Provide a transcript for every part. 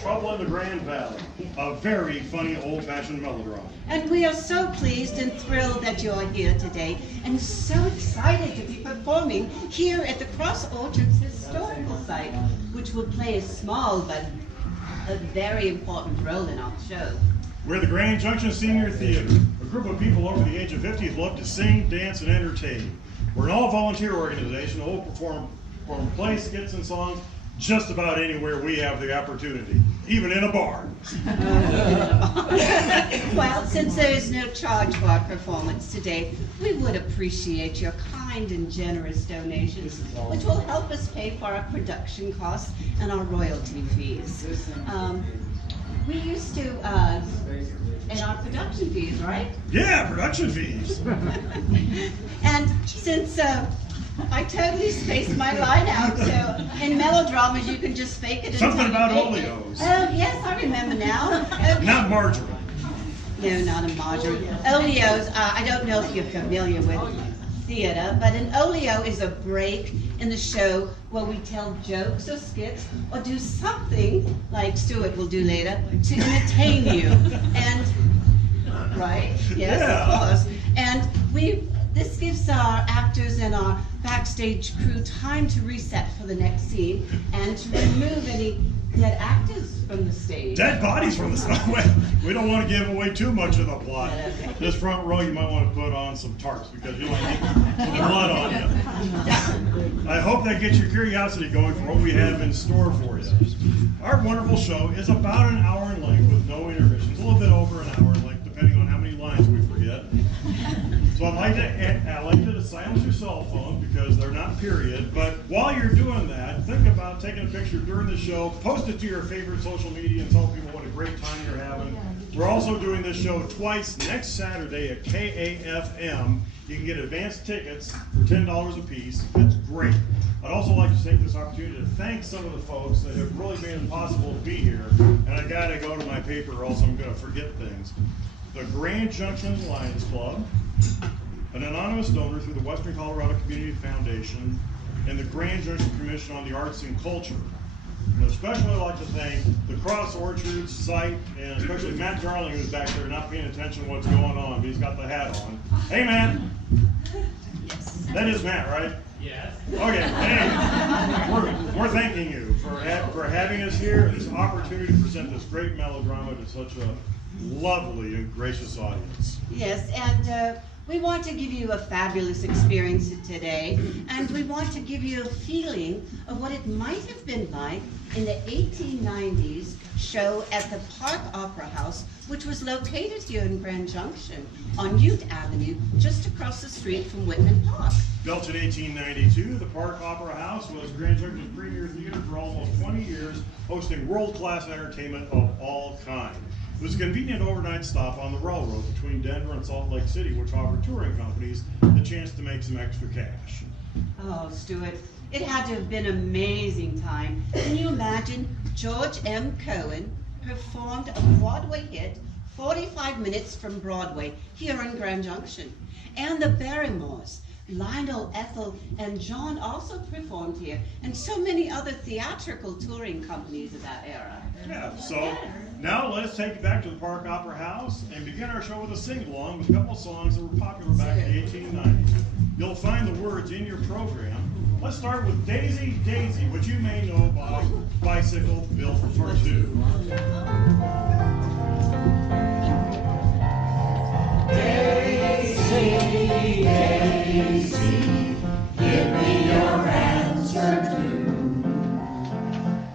Trouble in the Grand Valley, a very funny old-fashioned melodrama. And we are so pleased and thrilled that you're here today, and so excited to be performing here at the Cross Orchards Historical Site, which will play a small but a very important role in our show. We're the Grand Junction Senior Theater, a group of people over the age of 50 who love to sing, dance, and entertain. We're an all-volunteer organization who will perform plays, skits, and songs just about anywhere we have the opportunity, even in a bar. Well, since there is no charge for our performance today, we would appreciate your kind and generous donations, which will help us pay for our production costs and our royalty fees. We used to, and our production fees, right? Yeah, production fees. And since I totally spaced my line out, so in melodramas you can just fake it. Something about Oreos. Oh, yes, I remember now. Okay. Not margarine. No, not a margarine. Oleos, I don't know if you're familiar with theater, but an oleo is a break in the show where we tell jokes or skits or do something, like Stuart will do later, to entertain you. And, right? Yes, Yeah. of course. And this gives our actors and our backstage crew time to reset for the next scene and to remove any dead actors from the stage. Dead bodies from the stage. We don't want to give away too much of the plot. Okay. This front row, you might want to put on some tarps because you might get blood on you. I hope that gets your curiosity going for what we have in store for you. Our wonderful show is about an hour in length with no intermissions, a little bit over an hour in length, depending on how many lines we forget. So I'd like you to silence your cell phone because they're not period. But while you're doing that, think about taking a picture during the show, post it to your favorite social media and tell people what a great time you're having. We're also doing this show twice next Saturday at KAFM. You can get advanced tickets for $10 a piece. It's great. I'd also like to take this opportunity to thank some of the folks that have really made it possible to be here. And I gotta go to my paper or else I'm gonna forget things. The Grand Junction Lions Club, an anonymous donor through the Western Colorado Community Foundation, and the Grand Junction Commission on the Arts and Culture. And especially I'd like to thank the Cross Orchards site, and especially Matt Darling, who's back there not paying attention to what's going on, but he's got the hat on. Hey, Matt. Yes. That is Matt, right? Yes. Okay, hey, we're thanking you for having us here and this opportunity to present this great melodrama to such a lovely and gracious audience. Yes, and we want to give you a fabulous experience today, and we want to give you a feeling of what it might have been like in the 1890s show at the Park Opera House, which was located here in Grand Junction on Ute Avenue, just across the street from Whitman Park. Built in 1892, the Park Opera House was Grand Junction's premier theater for almost 20 years, hosting world-class entertainment of all kinds. It was a convenient overnight stop on the railroad between Denver and Salt Lake City, which offered touring companies the chance to make some extra cash. Oh, Stuart, it had to have been an amazing time. Can you imagine George M. Cohen performed a Broadway hit 45 minutes from Broadway here in Grand Junction? And the Barrymores, Lionel, Ethel, and John also performed here, and so many other theatrical touring companies of that era. Yeah, so now let's take it back to the Park Opera House and begin our show with a sing-along with a couple of songs that were popular back in the 1890s. You'll find the words in your program. Let's start with Daisy, Daisy, which you may know by Bicycle Built for Two. Daisy, Daisy, give me your answer too.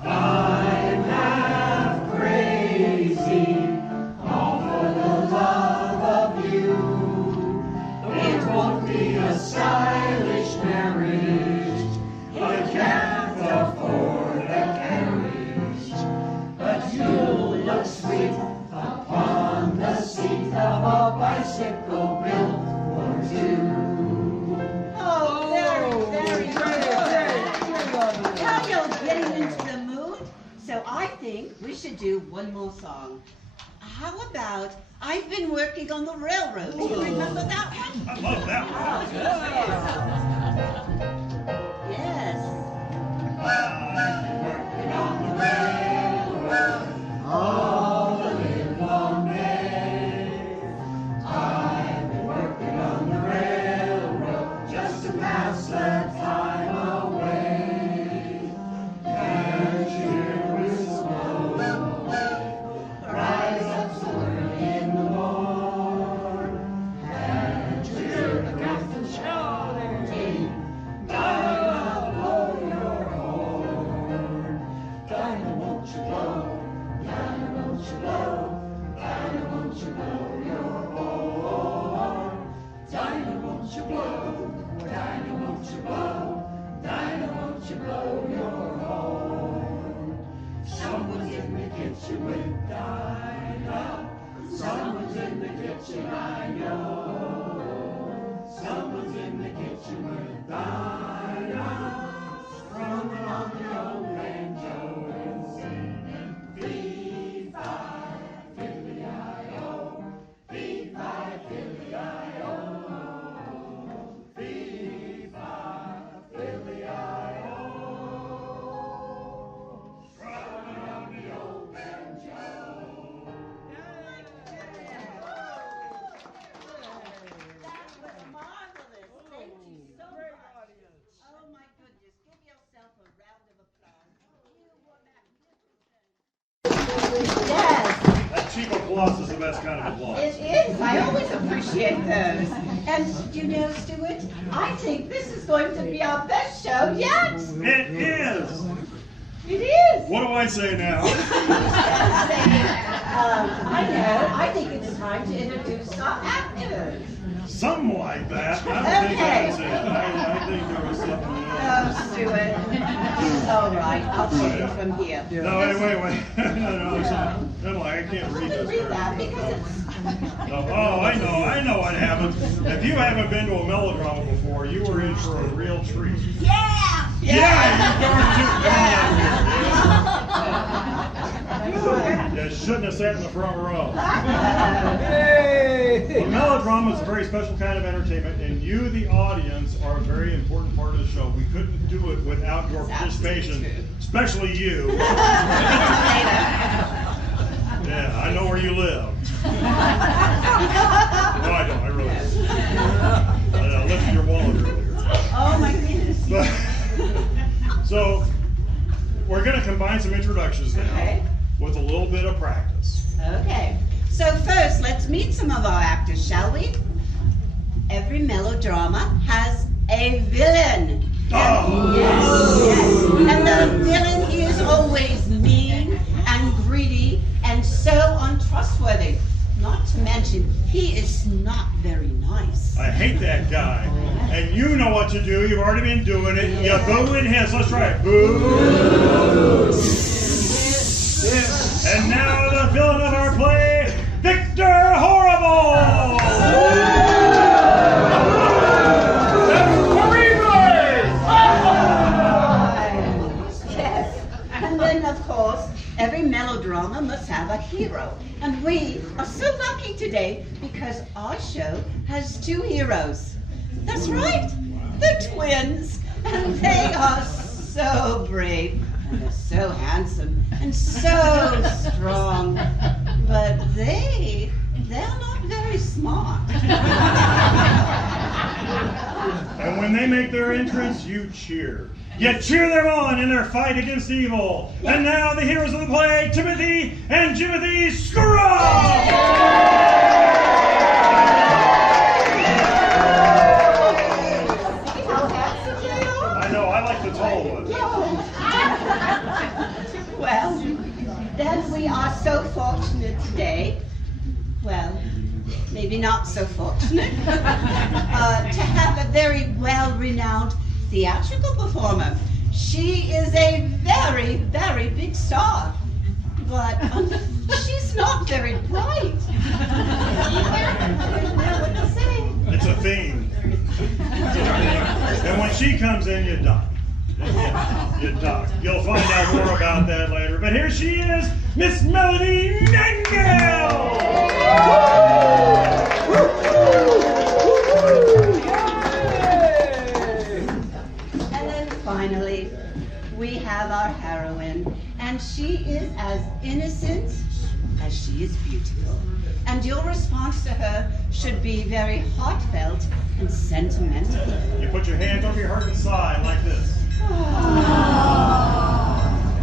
I'm half crazy, all for the love of you. It won't be a stylish marriage, I can't afford a carriage, but you'll look sweet upon the seat of a bicycle built for two. Oh, very good. Now you're getting into the mood, so I think we should do one more song. How about I've Been Working on the Railroad? Do you remember that one? I love that one. Yes. I've been working on the railroad kitchen with Dinah. Someone's in the kitchen, I know. Someone's in the kitchen with Dinah. Strumming on the old banjo and singing fee-fi, fiddly-I-O, fee-fi, fiddly-I-O, fee-fi, fiddly-I-O. Strumming on the old banjo. That was marvelous. Thank you so much. Oh my goodness. Give yourself a round of applause. You were magnificent. Yes, That cheap applause is the best kind of applause. it is. I always appreciate those. And you know, Stuart, I think this is going to be our best show yet. It is! It is. What do I say now? I know. I think it's time to introduce our actors. Something like that. I don't think that's it. I think there was something else. Oh, Stuart. All right, I'll take it from here. No, wait. No, Emily, I can't read this. Read that because it's. Oh, I know what happens. If you haven't been to a melodrama before, you were in for a real treat. Yeah! You shouldn't have sat in the front row. A melodrama is a very special kind of entertainment, and you, the audience, are a very important part of the show. We couldn't do it without your participation, especially you. Yeah, I know where you live. No, I don't. I really don't. I lifted your wallet earlier. Oh my goodness. So, we're going to combine some introductions now with a little bit of practice. Okay. So first, let's meet some of our actors, shall we? Every melodrama has a villain. Oh. Yes. And the villain is always mean and greedy and so untrustworthy. Not to mention, he is not very nice. I hate that guy. And you know what to do. You've already been doing it. You boo and hiss. Let's try it. Boo. And now the villain of our play, Victor Horrible. Yes. And then, of course, every melodrama must have a hero. And we are so lucky today because our show has two heroes. That's right, the twins. And they are so brave, and they're so handsome, and so strong. But they're not very smart. And when they make their entrance, you cheer. You cheer them on in their fight against evil. And now the heroes of the play, Timothy and Jimothy Scruggs! I know, I like the tall ones. Well, then we are so fortunate today, well, maybe not so fortunate, to have a very well-renowned theatrical performer. She is a very, very big star, but she's not very bright. I don't know what to say. It's a theme. And when she comes in, you duck. You duck. You'll find out more about that later. But here she is, Miss Melody Nightingale! And then finally, we have our heroine, and she is as innocent as she is beautiful. And your response to her should be very heartfelt and sentimental. You put your hand over your heart and sigh like this.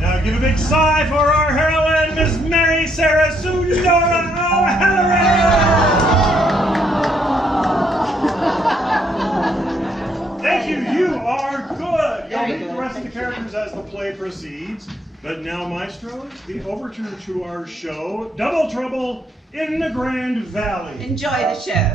Now give a big sigh for our heroine, Miss Mary Sarah Sundora O'Halloran! Thank you, you are good! You'll meet the rest of the characters as the play proceeds. But now, Maestro, the overture to our show, Double Trouble in the Grand Valley. Enjoy the show.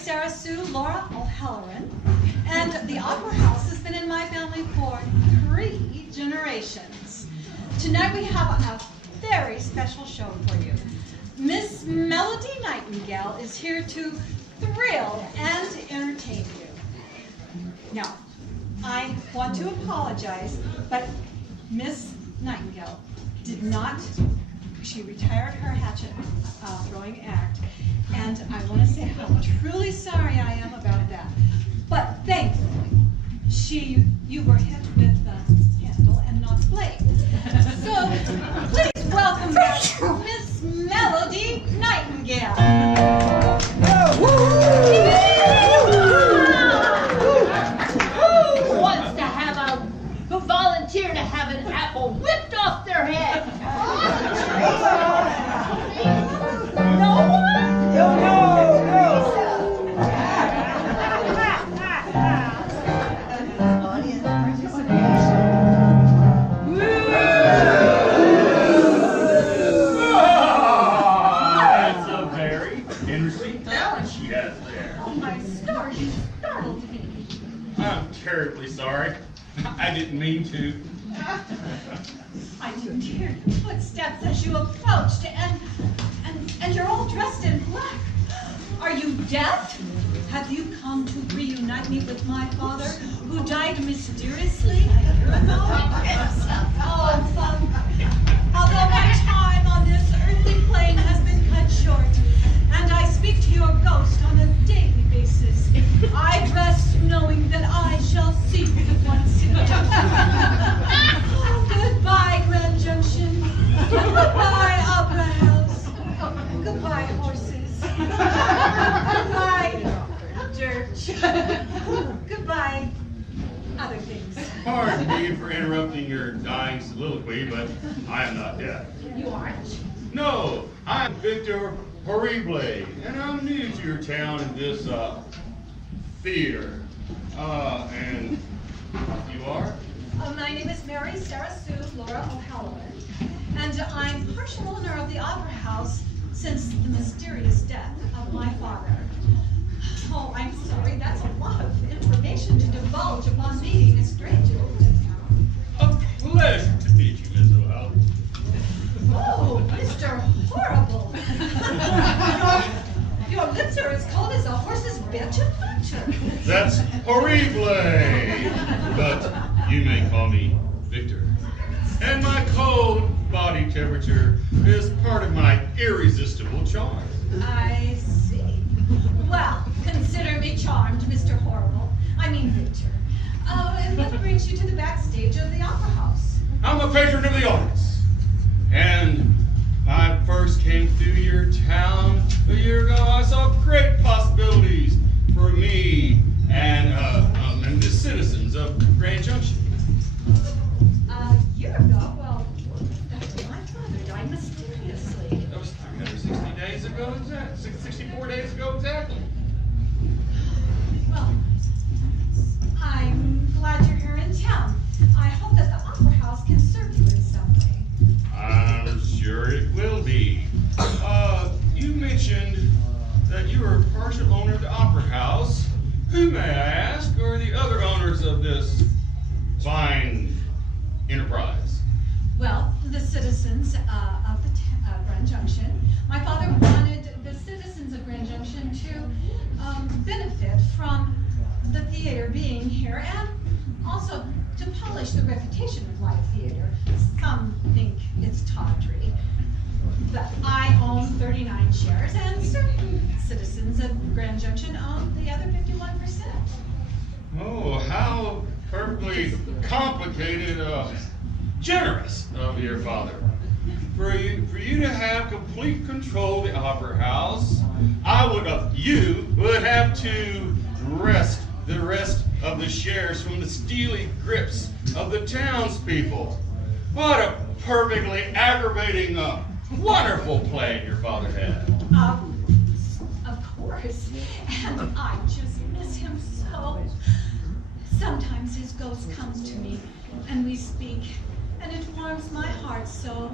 Sarah Sue Laura O'Halloran, and the Opera House has been in my family for 3 generations. Tonight we have a very special show for you. Miss Melody Nightingale is here to thrill and entertain you. Now, I want to apologize, but Miss Nightingale did not, she retired her hatchet throwing act, and I want to say how truly sorry I am about that. But thankfully, you were hit with the handle and not the blade. So please welcome back Miss Melody Nightingale. Who wants to volunteer to have an apple whipped off their head? No one? No. That's a very interesting talent she has there. Oh, my stars, you startled me. I'm terribly sorry. I didn't mean to. I do hear your footsteps as you approached, and you're all dressed in black. Are you deaf? Have you come to reunite me with my father, who died mysteriously a year ago? Oh, Father, although my time on this earthly plane has been cut short, and I speak to your ghost on a daily basis, I rest knowing that I shall see you once again. Goodbye, Grand Junction. Goodbye, Opera House. Goodbye, horses. Goodbye, dirt. Goodbye, other things. Pardon me for interrupting your dying soliloquy, but I am not deaf. You aren't. No, I'm Victor Horrible, and I'm new to your town in this theater. And you are? My name is Mary Sarah Sue Laura O'Halloran, and I'm partial owner of the Opera House since the mysterious death of my father. Oh, I'm sorry, that's a lot of information to divulge upon meeting a stranger in town. A pleasure to meet you, Miss O'Halloran. Oh, Mr. Horrible. Your lips are as cold as a horse's bitch in winter. That's Horrible, but you may call me Victor. And my cold body temperature is part of my irresistible charm. I see. Well, consider me charmed, Mr. Horrible. I mean Victor. And what brings you to the backstage of the Opera House? I'm a patron of the arts. And I first came through your town a year ago. I saw great possibilities for me and the citizens of Grand Junction. A year ago? Well, my father died mysteriously. That was 360 days ago, 64 days ago exactly. Well, I'm glad you're here in town. I hope that the Opera House can serve you in some way. I'm sure it will be. You mentioned that you are a partial owner of the Opera House. Who, may I ask, are the other owners of this fine enterprise? Well, the citizens of the Grand Junction. My father wanted the citizens of Grand Junction to benefit from the theater being here and also to polish the reputation of live theater. Some think it's tawdry, but I own 39 shares and certain citizens of Grand Junction own the other 51%. Oh, how perfectly complicated, generous of your father. For you to have complete control of the Opera House, you would have to wrest the rest of the shares from the steely grips of the townspeople. What a perfectly aggravating, wonderful plan your father had. Of course, and I just miss him so. Sometimes his ghost comes to me, and we speak, and it warms my heart so.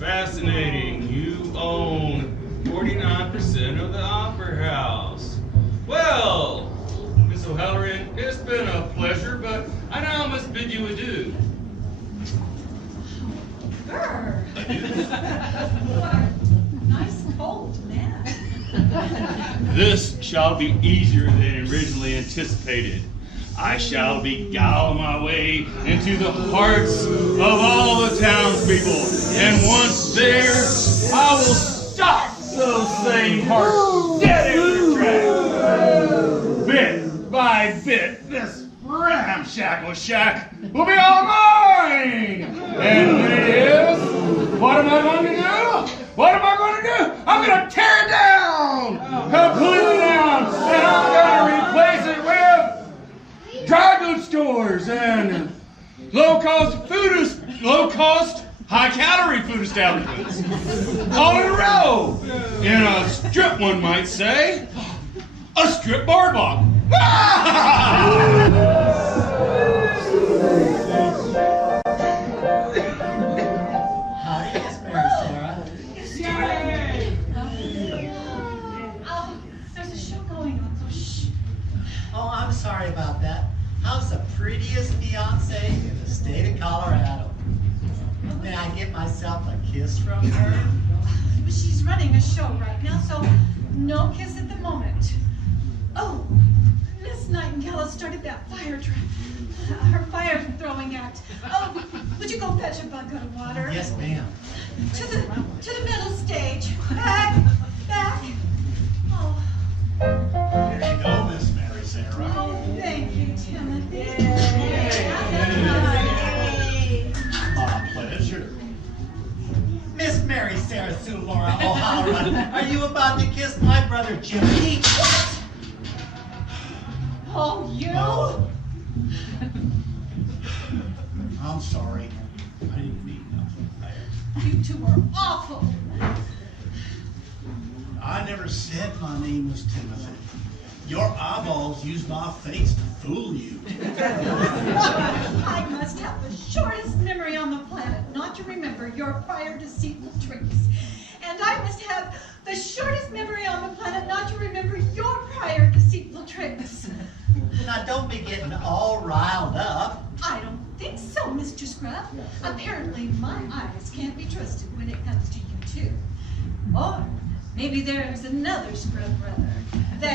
Fascinating. You own 49% of the Opera House. Well, Miss O'Halloran, it's been a pleasure, but I now must bid you adieu. Grr. What a nice cold man. This shall be easier than originally anticipated. I shall beguile my way into the hearts of all the townspeople, and once there, I will stop those same hearts dead in their tracks. Bit by bit, this ramshackle shack will be all mine! And when it is, what am I going to do? What am I going to do? I'm going to tear it down! Completely down! And I'm going to replace it with dry goods stores and low-cost, high-calorie food establishments. All in a row. In a strip, one might say. A strip boardwalk. Howdy, Miss Mary Sarah. Oh, there's a show going on, so shh. Oh, I'm sorry about that. How's the prettiest fiance in the state of Colorado? May I get myself a kiss from her? She's running a show right now, so no kiss at the moment. Oh, Miss Nightingale has started that fire her fire throwing act. Oh, would you go fetch a bucket of water? Yes, ma'am. To the middle stage. Back. Oh. There you go, Miss Mary Sarah. Oh, thank you, Timothy. My pleasure. Miss Mary Sarah Sue Laura O'Halloran, are you about to kiss my brother Jimmy? Oh, you? Oh. I'm sorry. I didn't mean nothing there. You two are awful. I never said my name was Timothy. Your eyeballs used my face to fool you. I must have the shortest memory on the planet not to remember your prior deceitful tricks. And I must have the shortest memory on the planet not to remember your prior deceitful tricks. Now don't be getting all riled up. I don't think so, Mr. Scrub. Apparently my eyes can't be trusted when it comes to you two. Or maybe there's another Scrub brother. The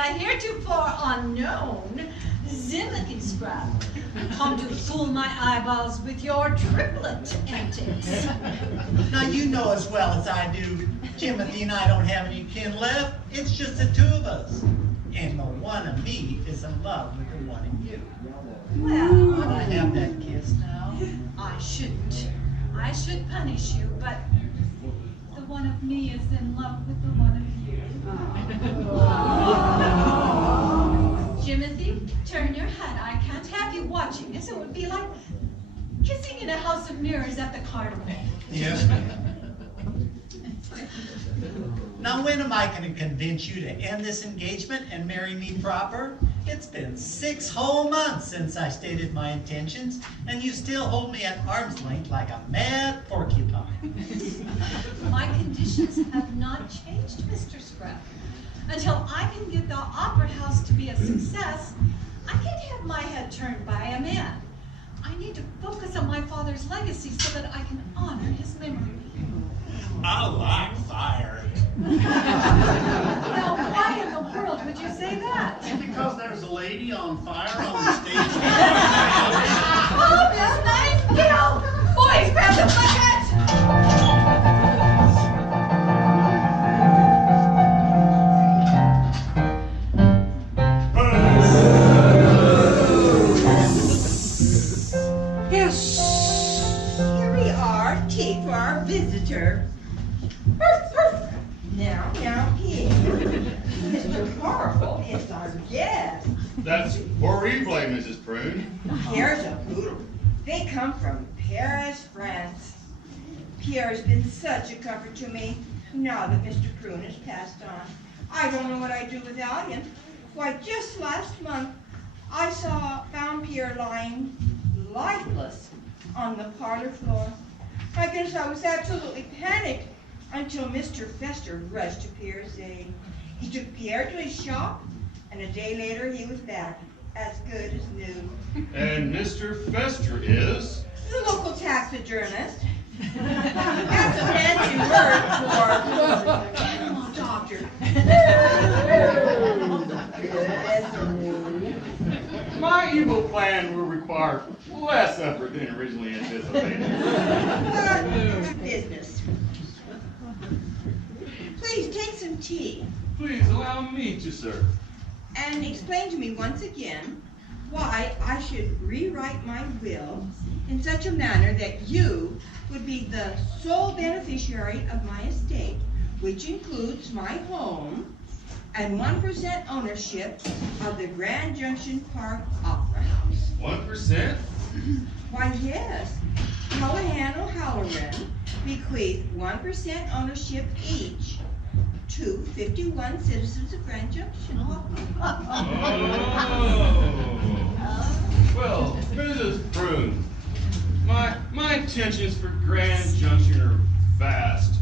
heretofore unknown Timothy Scrub. Come to fool my eyeballs with your triplet antics. Now you know as well as I do, Timothy and I don't have any kin left. It's just the two of us. And the one of me is in love with the one of you. Well, Can I have that kiss now? I shouldn't. I should punish you, but the one of me is in love with the one of you. Timothy, turn your head. I can't have you watching this. It would be like kissing in a house of mirrors at the carnival. Yes, ma'am. Now when am I going to convince you to end this engagement and marry me proper? It's been 6 whole months since I stated my intentions, and you still hold me at arm's length like a mad porcupine. My conditions have not changed, Mr. Scrub. Until I can get the Opera House to be a success, I can't have my head turned by a man. I need to focus on my father's legacy so that I can honor his memory. I like fire. Now, why in the world would you say that? Because there's a lady on fire on the stage. Oh, Miss Nightingale! Boys, grab the bucket! Here we are, tea for our visitor. Now, here. Mr. Marvel is our guest. That's horrible, Mrs. Prune. Pierre's a poodle. They come from Paris, France. Pierre's been such a comfort to me now that Mr. Prune has passed on. I don't know what I'd do without him. Why, just last month, I found Pierre lying lifeless on the parlor floor. I guess I was absolutely panicked until Mr. Fester rushed to Pierre's aid. He took Pierre to his shop, and a day later he was back, as good as new. And Mr. Fester is? The local taxidermist. That's a fancy word for doctor. My evil plan will require less effort than originally anticipated. Business. Please take some tea Please allow me to serve. and explain to me once again why I should rewrite my will in such a manner that you would be the sole beneficiary of my estate, which includes my home and 1% ownership of the Grand Junction Park Opera House. 1%? Why, yes. Callahan O'Halloran bequeathed 1% ownership each to 51 citizens of Grand Junction. Oh. Well, Mrs. Prune, my intentions for Grand Junction are vast.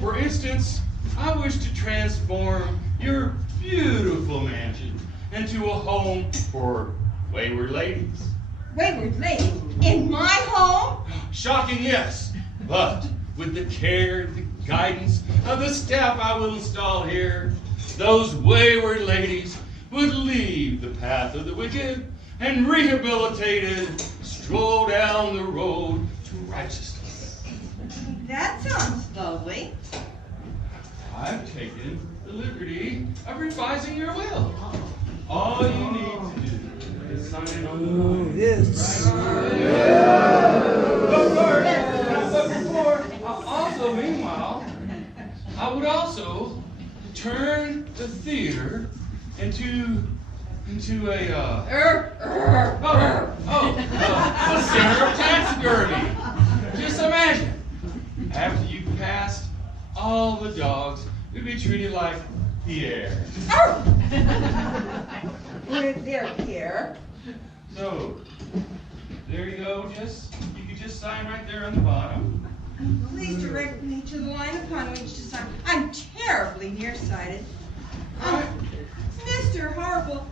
For instance, I wish to transform your beautiful mansion into a home for wayward ladies. Wayward lady, in my home? Shocking, yes, but with the care, the guidance of the staff I will install here, those wayward ladies would leave the path of the wicked and rehabilitated stroll down the road to righteousness. That sounds lovely. I've taken the liberty of revising your will. All you need to do is sign it on the line. But before, also meanwhile, I would also turn the theater into a a center of taxidermy. Just imagine, after you passed, all the dogs would be treated like Pierre. With their care. So, there you go, you can just sign right there on the bottom. Please direct me to the line upon which to sign. I'm terribly nearsighted. Mr. Harble,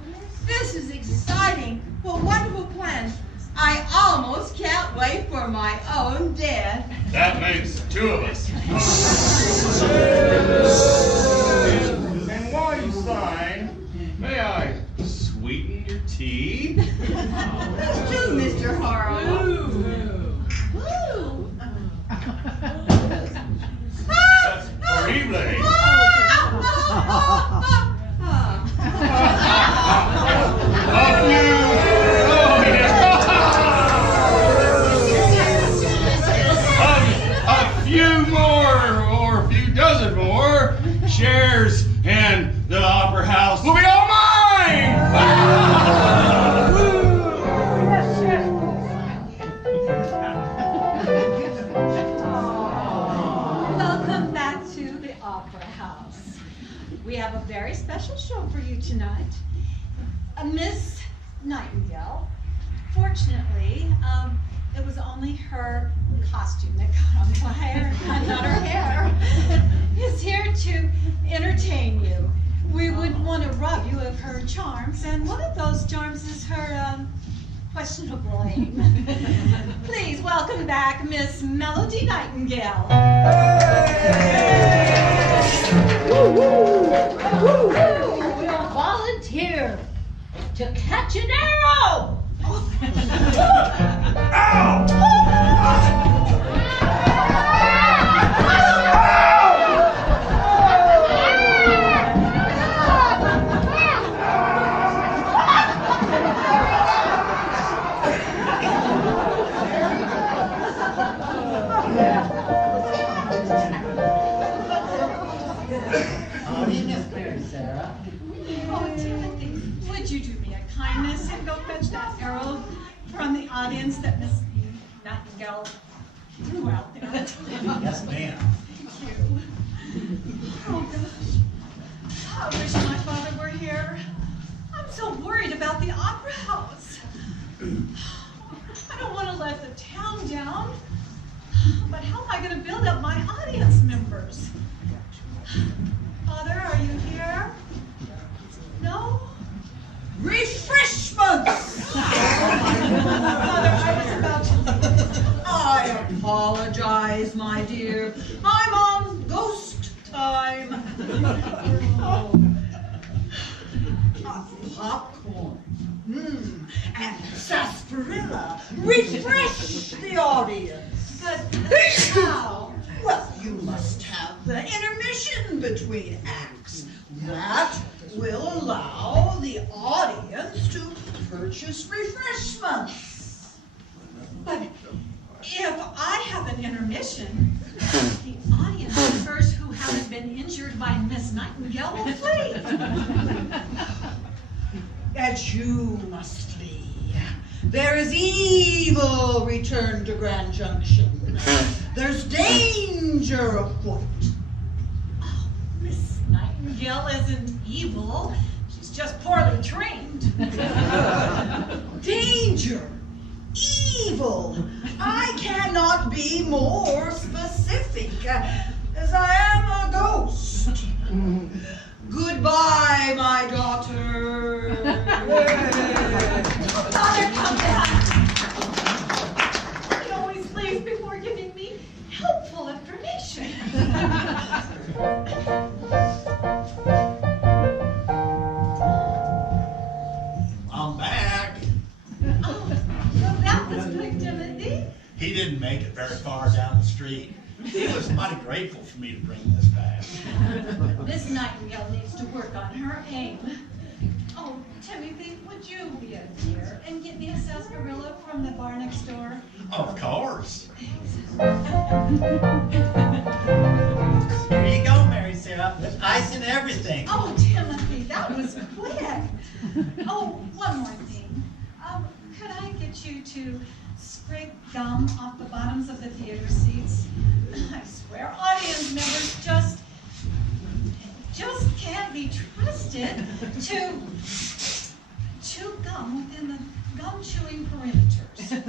this is exciting. What wonderful plans. I almost can't wait for my own death. That makes two of us. And while you sign, may I sweeten your tea? Let's do, Mr. Harble. That's horrible. A few more, or a few dozen more, shares in the opera house will be all mine! Welcome back to the Opera House. We have a very special show for you tonight. Miss Nightingale, fortunately, it was only her costume that got on fire, not her hair, is here to entertain you. We would want to rob you of her charms, and one of those charms is her questionable aim. Please welcome back Miss Melody Nightingale. Who will volunteer to catch an arrow? Oh, Timothy, would you do me a kindness and go fetch that arrow from the audience that Miss Nightingale threw out there? Yes, ma'am. Thank you. Oh, gosh. I wish my father were here. I'm so worried about the opera house. I don't want to let the town down. But how am I going to build up my audience members? sarsaparilla, refresh the audience. But how? Well, you must have the intermission between acts. That will allow the audience to purchase refreshments. But if I have an intermission, the audience members who haven't been injured by Miss Nightingale will flee. That you must flee. There is evil return to Grand Junction. There's danger afoot. Oh, Miss Nightingale isn't evil. She's just poorly trained. Danger. Evil. I cannot be more specific, as I am a ghost. Goodbye, my daughter. Father, come back. He always leaves before giving me helpful information. I'm back. Oh, well, that was quick, Timothy. He didn't make it very far down the street. He was mighty grateful for me to bring this back. Miss Nightingale needs to work on her aim. Oh, Timothy, would you be a dear and get me a sarsaparilla from the bar next door? Of course. Here you go, Mary Sarah, with ice and everything. Oh, Timothy, that was quick. Oh, one more thing. Could I get you to scrape gum off the bottoms of the theater seats? I swear, audience members just can't be trusted to chew gum within the gum chewing perimeters.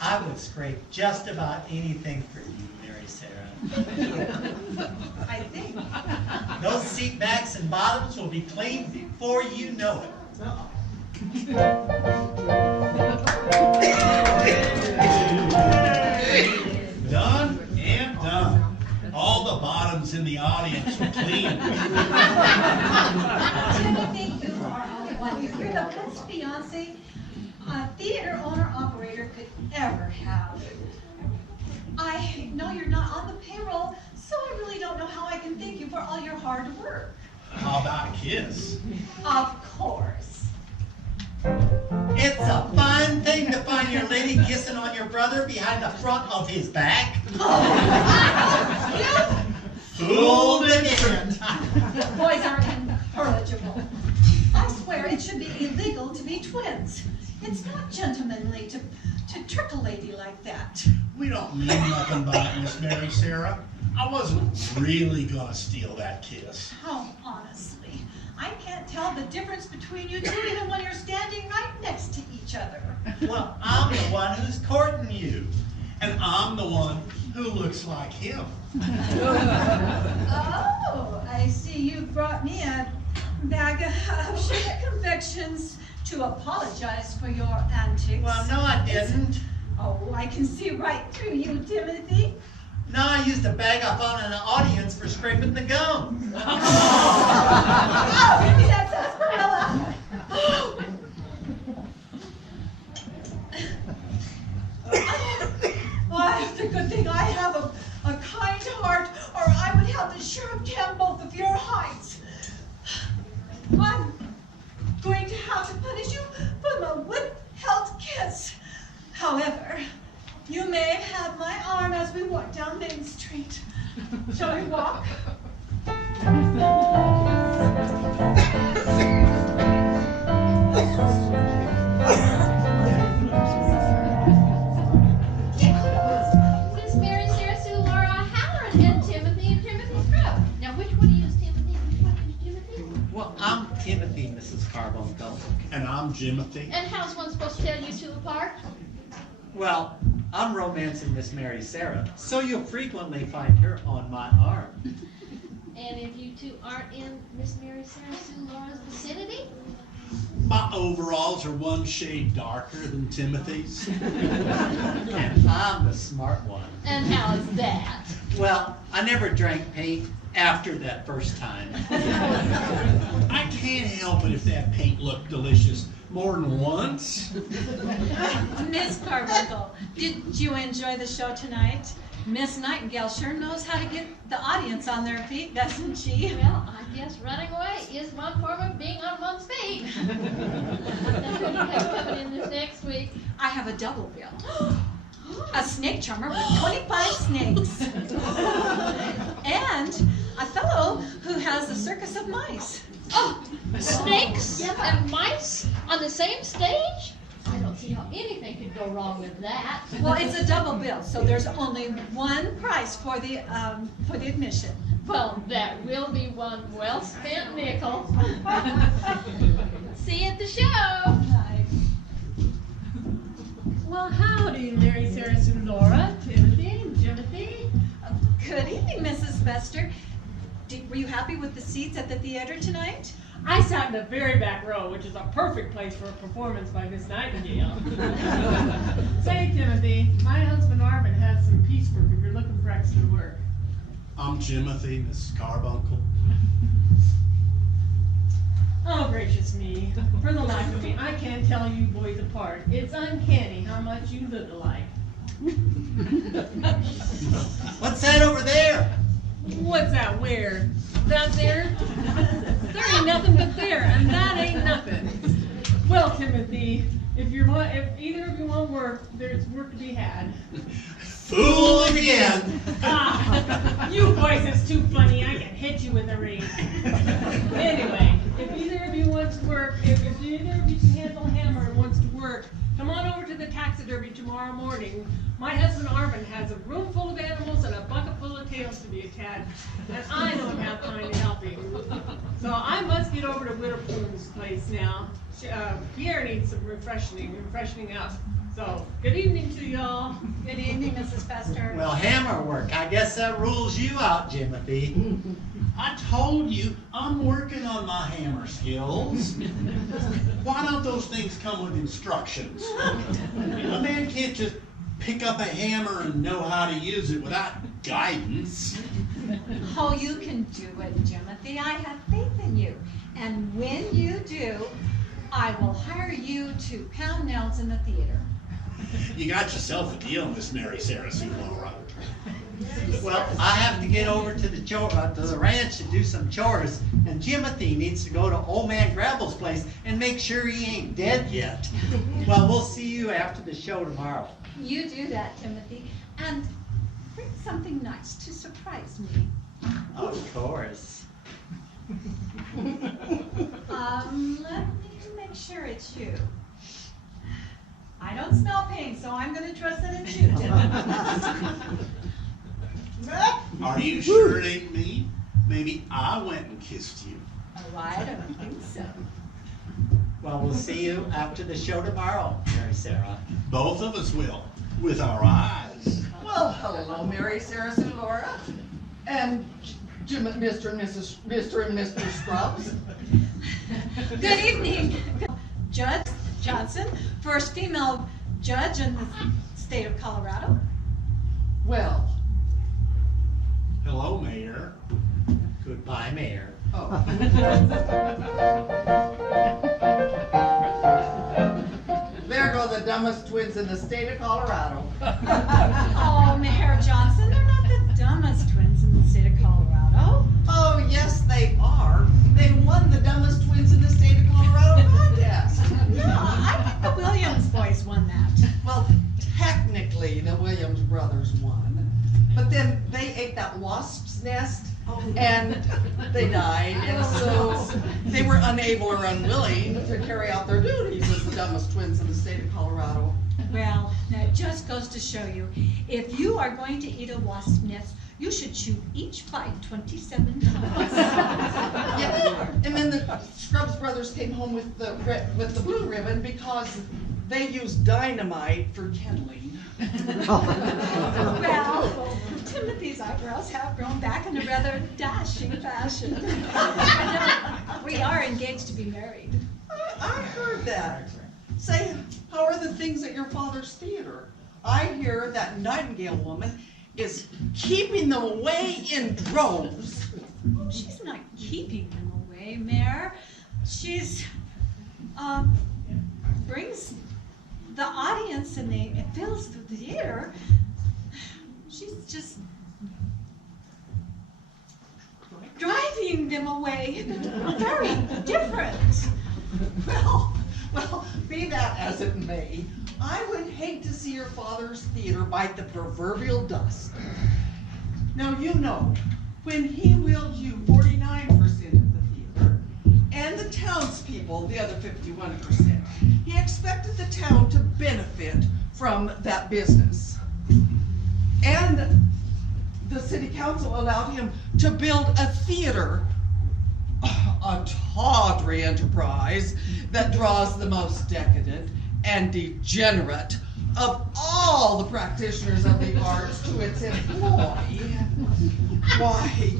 I would scrape just about anything for you, Mary Sarah. I think. Those seat backs and bottoms will be clean before you know it. Done and done. All the bottoms in the audience were clean. Timothy, you are a wonder. You're the best fiance a theater owner-operator could ever have. I know you're not on the payroll, so I really don't know how I can thank you for all your hard work. How about a kiss? Of course. It's a fine thing to find your lady kissing on your brother behind the front of his back. Fooled again. Boys are incorrigible. I swear it should be illegal to be twins. It's not gentlemanly to trick a lady like that. We don't mean nothing by it, Miss Mary Sarah. I wasn't really gonna steal that kiss. Oh, honestly, I can't tell the difference between you two even when you're standing right next to each other. Well, I'm the one who's courting you. And I'm the one who looks like him. Oh, I see you brought me a bag of sugar confections to apologize for your antics. Well, no, I didn't. Oh, I can see right through you, Timothy. No, I used a bag up on an audience for scraping the gum. Oh, give me that sarsaparilla. Why, it's a good thing I have a kind heart, or I would have the sheriff jam both of your hides. I'm going to have to punish you for my withheld kiss. However, you may have my arm as we walk down Main Street. Shall we walk? Miss Mary, Sarah, Sue, Laura, Halloran, and Timothy Crow. Now, which one is Timothy and which one is Timothy? Well, I'm Timothy, Mrs. Carbuncle. And I'm Jimothy. And how's one supposed to tell you two apart? Well, I'm romancing Miss Mary Sarah, so you'll frequently find her on my arm. And if you two aren't in Miss Mary, Sarah, Sue, Laura's vicinity? My overalls are one shade darker than Timothy's. And I'm the smart one. And how is that? Well, I never drank paint after that first time. I can't help help it if that paint looked delicious more than once. Miss Carbuncle, did you enjoy the show tonight? Miss Nightingale sure knows how to get the audience on their feet, doesn't she? Well, I guess running away is one form of being on one's feet. Now, who do you have coming in this next week? I have a double bill. A snake charmer with 25 snakes. And a fellow who has a circus of mice. Oh, snakes and mice on the same stage? I don't see how anything could go wrong with that. Well, it's a double bill, so there's only one price for the admission. Well, that will be one well-spent nickel. See you at the show. Well, howdy, Mary, Sarah, Sue, Laura, Timothy, Jimothy. Good evening, Mrs. Fester. Were you happy with the seats at the theater tonight? I sat in the very back row, which is a perfect place for a performance by Miss Nightingale. Say, Timothy, my husband Arvin has some piecework if you're looking for extra work. I'm Jimothy, Mrs. Carbuncle. Oh, gracious me. For the life of me, I can't tell you boys apart. It's uncanny how much you look alike. What's that over there? What's that, where? That there? There ain't nothing but there, and that ain't nothing. Well, Timothy, if either of you want work, there's work to be had. Fool again. Ah, you boys is too funny. I can hit you with a ring. Anyway, if either of you wants to work, if either of you can handle a hammer and wants to work, come on over to the taxidermy tomorrow morning. My husband Arvin has a room full of animals and a bucket full of tails to be attached, and I don't have time to help him. So I must get over to Widow Plume's place now. Pierre needs some refreshing up. So, good evening to y'all. Good evening, Mrs. Fester. Well, hammer work, I guess that rules you out, Jimothy. I told you, I'm working on my hammer skills. Why don't those things come with instructions? A man can't just pick up a hammer and know how to use it without guidance. Oh, you can do it, Jimothy. I have faith in you. And when you do, I will hire you to pound nails in the theater. You got yourself a deal, Miss Mary Sarah Sue Laura. Well, I have to get over to the ranch and do some chores, and Jimothy needs to go to Old Man Gravel's place and make sure he ain't dead yet. Well, we'll see you after the show tomorrow. You do that, Timothy, and bring something nice to surprise me. Of course. Let me make sure it's you. I don't smell pain, so I'm going to trust that it's you, Timothy. Are you sure it ain't me? Maybe I went and kissed you. Oh, I don't think so. Well, we'll see you after the show tomorrow, Mary Sarah. Both of us will, with our eyes. Well, hello, Mary, Sarah, Sue, Laura, and Mr. and Mr. Scrubs. Good evening, Judge Johnson, first female judge in the state of Colorado. Well, Hello, Mayor. Goodbye, Mayor. oh. There go the dumbest twins in the state of Colorado. Oh, Mayor Johnson, they're not the dumbest twins in the state of Colorado. Oh, yes, they are. They won the dumbest twins in the state of Colorado contest. No, I think the Williams boys won that. Well, technically, the Williams brothers won. But then they ate that wasp's nest and they died. And so they were unable or unwilling to carry out their duties as the dumbest twins in the state of Colorado. Well, that just goes to show you, if you are going to eat a wasp nest, you should chew each bite 27 times. Yeah, and then the Scrubs brothers came home with the blue ribbon because they used dynamite for kindling. Well, Timothy's eyebrows have grown back in a rather dashing fashion. We are engaged to be married. I heard that. Say, how are the things at your father's theater? I hear that Nightingale woman is keeping them away in droves. Oh, she's not keeping them away, Mayor. She's, brings the audience and it fills the theater. She's just driving them away. Very different. Well, be that as it may, I would hate to see your father's theater bite the proverbial dust. Now, you know, when he willed you 49% of the theater, and the townspeople the other 51%, he expected the town to benefit from that business. And the city council allowed him to build a theater, a tawdry enterprise that draws the most decadent and degenerate of all the practitioners of the arts to its employ. Why?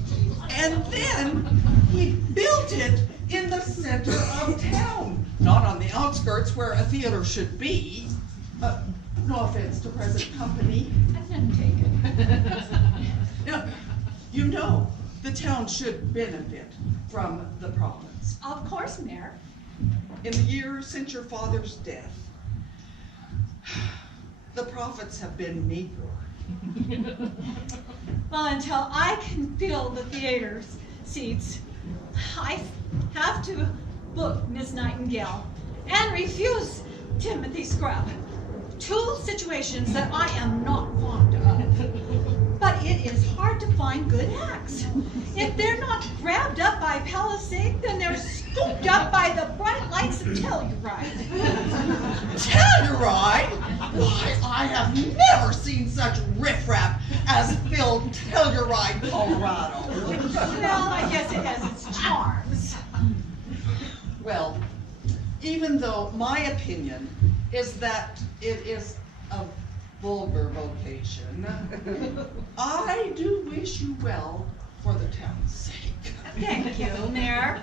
And then he built it in the center of town, not on the outskirts where a theater should be. No offense to present company. None taken. You know, the town should benefit from the profits. Of course, Mayor. In the year since your father's death, the profits have been meager. Well, until I can fill the theater's seats, I have to book Miss Nightingale and refuse Timothy Scrub. Two situations that I am not fond of. But it is hard to find good acts. If they're not grabbed up by Palisade, then they're scooped up by the bright lights of Telluride. Telluride? Why, I have never seen such riffraff as filled Telluride, Colorado. Well, I guess it has its charms. Well, even though my opinion is that it is a vulgar vocation, I do wish you well for the town's sake. Thank you, Mayor.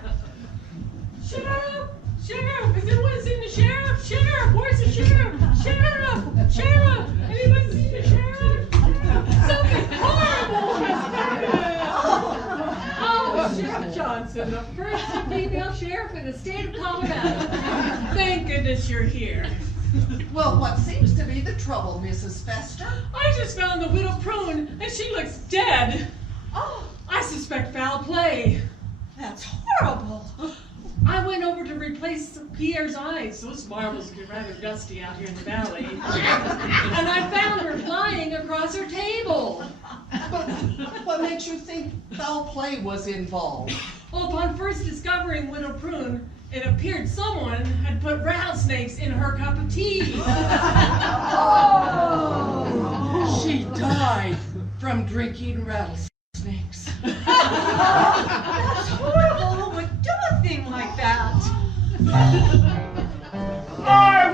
Sheriff! Sheriff! Has anyone seen the sheriff? Sheriff! Where's the sheriff? Sheriff! Sheriff! Anyone seen the sheriff? Something horrible has happened! Oh, Sheriff Johnson, the first female sheriff in the state of Colorado. Thank goodness you're here. Well, what seems to be the trouble, Mrs. Fester? I just found the widow prune, and she looks dead. Oh, I suspect foul play. That's horrible. I went over to replace Pierre's eyes. Those marbles get rather dusty out here in the valley. And I found her lying across her table. But what makes you think foul play was involved? Well, upon first discovering Widow Prune, it appeared someone had put rattlesnakes in her cup of tea. Oh. She died from drinking rattlesnakes. That's horrible. Who would do a thing like that? I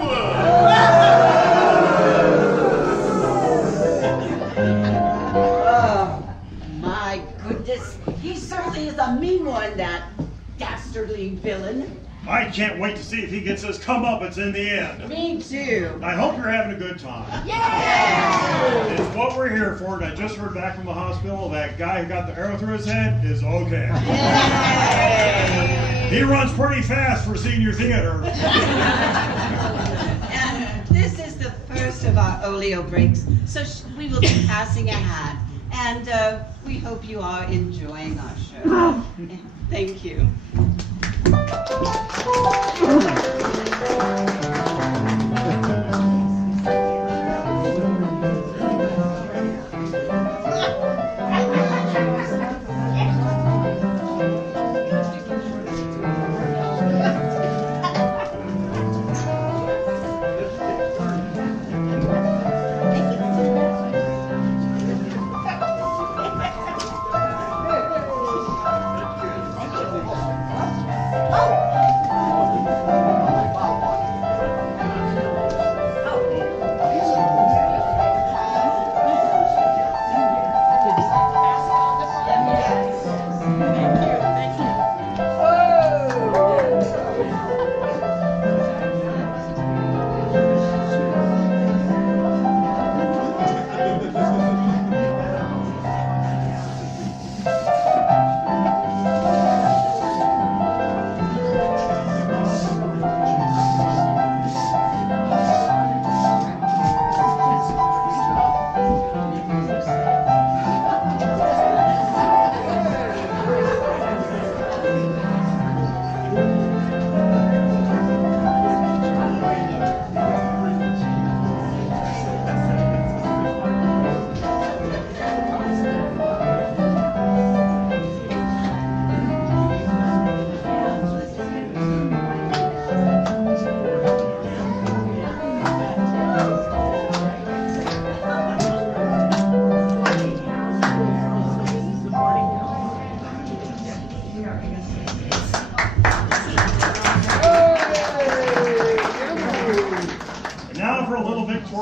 Oh, my goodness. He certainly is a mean one, that dastardly villain. I can't wait to see if he gets his comeuppance in the end. Me too. I hope you're having a good time. Yeah! It's what we're here for, and I just heard back from the hospital that guy who got the arrow through his head is okay. Yay! He runs pretty fast for senior theater. And this is the first of our oleo breaks, so we will be passing a hat. And we hope you are enjoying our show. Thank you.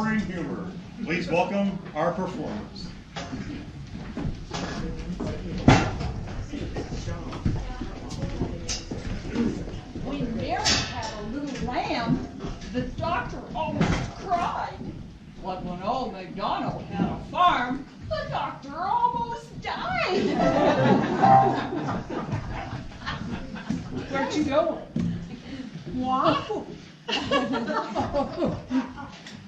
roaring humor. Please welcome our performers. When Mary had a little lamb, the doctor almost cried. But when old MacDonald had a farm, the doctor almost died. Where'd you going? What?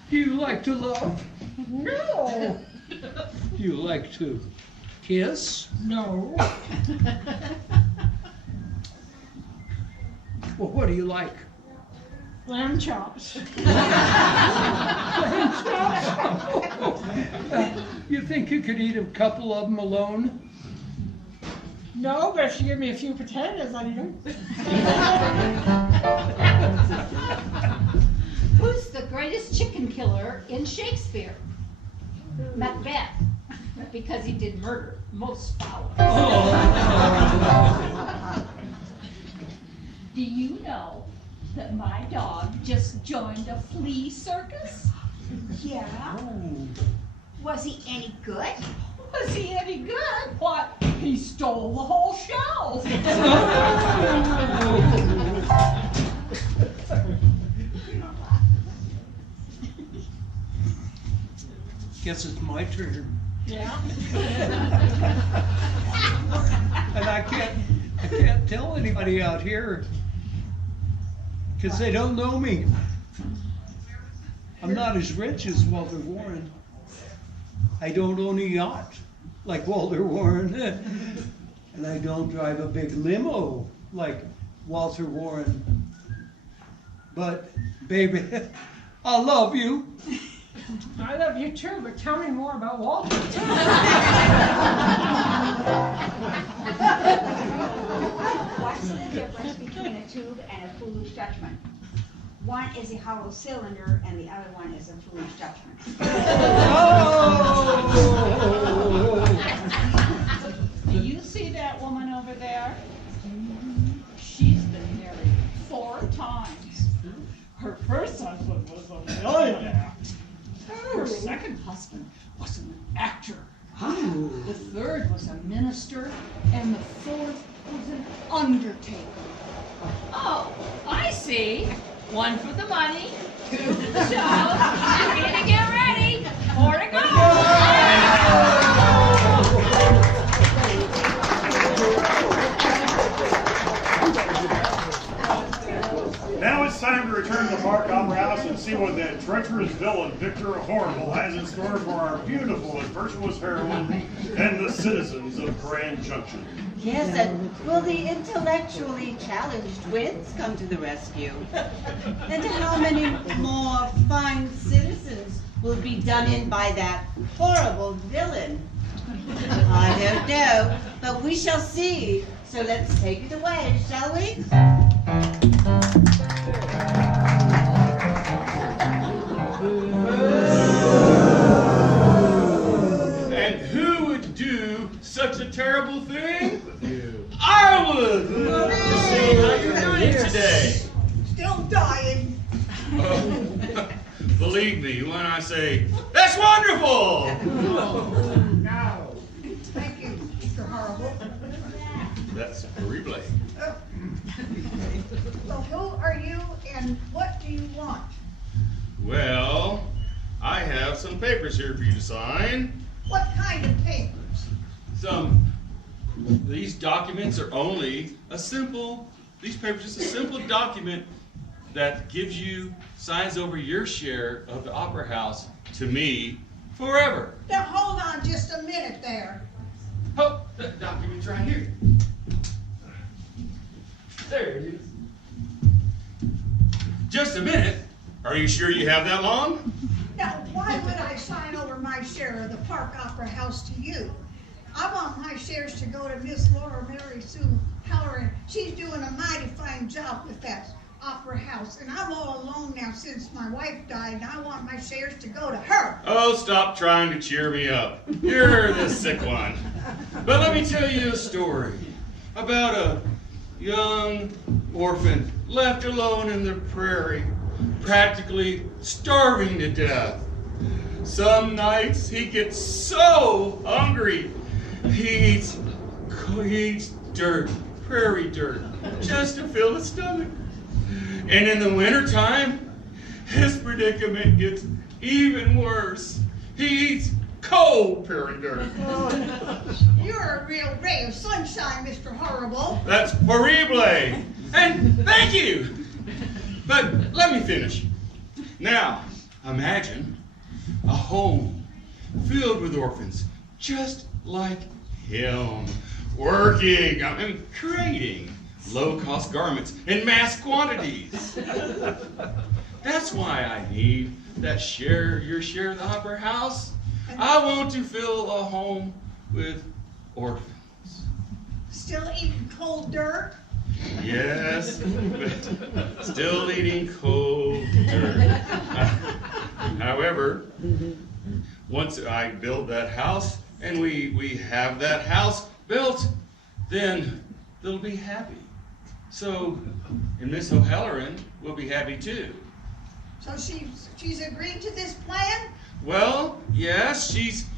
Do you like to love? No. Do you like to kiss? No. Well, what do you like? Lamb chops. You think you could eat a couple of them alone? No, but if you give me a few potatoes, I'd eat them. Who's the greatest chicken killer in Shakespeare? Macbeth, because he did murder most foul. Do you know that my dog just joined a flea circus? Yeah? Was he any good? Was he any good? What? He stole the whole show. Guess it's my turn. Yeah. And I can't tell anybody out here because they don't know me. I'm not as rich as Walter Warren. I don't own a yacht like Walter Warren. And I don't drive a big limo like Walter Warren. But, baby, I love you. I love you too, but tell me more about Walter. What's the difference between a tube and a foolish Dutchman? One is a hollow cylinder and the other one is a foolish Dutchman. Do you see that woman over there? She's been married 4 times. Her first husband was a millionaire. Her second husband was an actor. The third was a minister, and the fourth was an undertaker. Oh, I see. 1 for the money, 2 for the show, 3 to get ready, 4 to go. Now it's time to return to the Park Opera House and see what that treacherous villain Victor Horrible has in store for our beautiful and virtuous heroine and the citizens of Grand Junction. Yes, and will the intellectually challenged twins come to the rescue? And how many more fine citizens will be done in by that horrible villain? I don't know, but we shall see. So let's take it away, shall we? And who would do such a terrible thing? I would! See how you're doing today. Still dying. Believe me when I say, that's wonderful! No. Thank you, Mr. Horrible. That's horrible. So who are you and what do you want? Well, I have some papers here for you to sign. What kind of papers? These documents are only these papers is a simple document that gives you, signs over your share of the Opera House to me forever. Now hold on just a minute there. Oh, that document's right here. There it is. Just a minute. Are you sure you have that long? Now, why would I sign over my share of the Park Opera House to you? I want my shares to go to Miss Laura Mary Sue Halloran. She's doing a mighty fine job with that Opera House. And I'm all alone now since my wife died, and I want my shares to go to her. Oh, stop trying to cheer me up. You're the sick one. But let me tell you a story about a young orphan left alone in the prairie, practically starving to death. Some nights he gets so hungry, he eats dirt, prairie dirt, just to fill his stomach. And in the wintertime, his predicament gets even worse. He eats cold prairie dirt. You're a real ray of sunshine, Mr. Horrible. That's horrible. And thank you. But let me finish. Now, imagine a home filled with orphans, just like him, working, creating low-cost garments in mass quantities. That's why I need your share of the opera house. I want to fill a home with orphans. Still eating cold dirt? Yes, but still eating cold dirt. However, once I build that house and we have that house built, then they'll be happy. So, and Miss O'Halloran will be happy too. So she's agreed to this plan? Well, yes,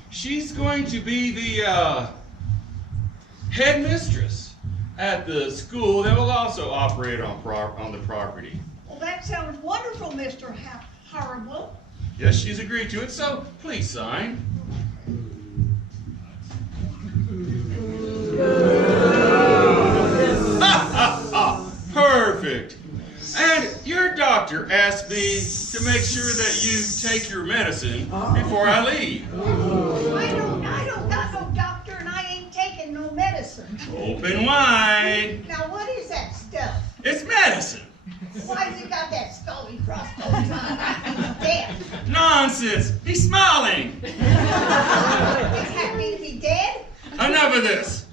she's going to be the headmistress at the school that will also operate on the property. Well, that sounds wonderful, Mr. Horrible. Yes, she's agreed to it, so please sign. Perfect. And your doctor asked me to make sure that you take your medicine before I leave. I don't got no doctor and I ain't taking no medicine. Open wide. Now what is that stuff? It's medicine. Why has it got that scully crust on it? Dead. Nonsense. He's smiling. It's happy to be dead? Enough of this.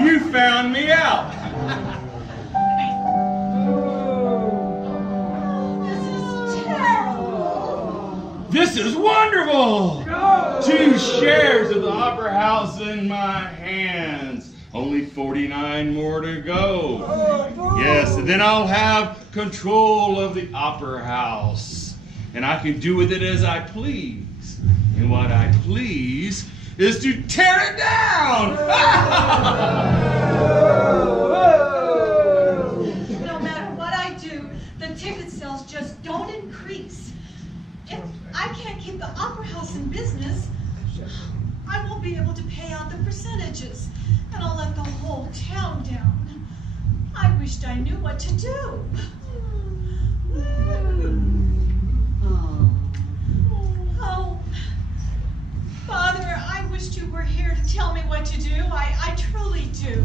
You found me out. This is terrible. This is wonderful. 2 shares of the opera house in my hands. Only 49 more to go. Yes, and then I'll have control of the opera house. And I can do with it as I please. And what I please is to tear it down! No matter what I do, the ticket sales just don't increase. If I can't keep the opera house in business, I won't be able to pay out the percentages, and I'll let the whole town down. I wished I knew what to do. Oh, Father, I wished you were here to tell me what to do. I truly do.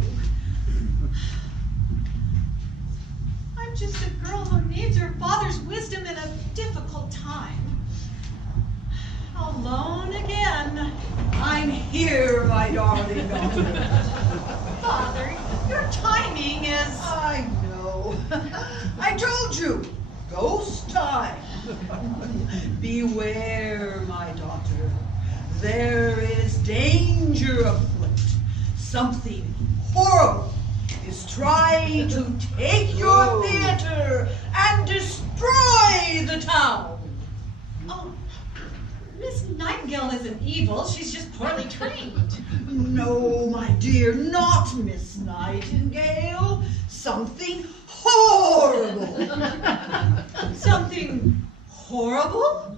I'm just a girl who needs her father's wisdom in a difficult time. Alone again. I'm here, my darling daughter. Father, your timing is... I know. I told you. Ghost time. Beware, my daughter. There is danger afoot. Something horrible is trying to take your theater and destroy the town. Oh, Miss Nightingale isn't evil. She's just poorly trained. No, my dear, not Miss Nightingale. Something horrible. Something horrible?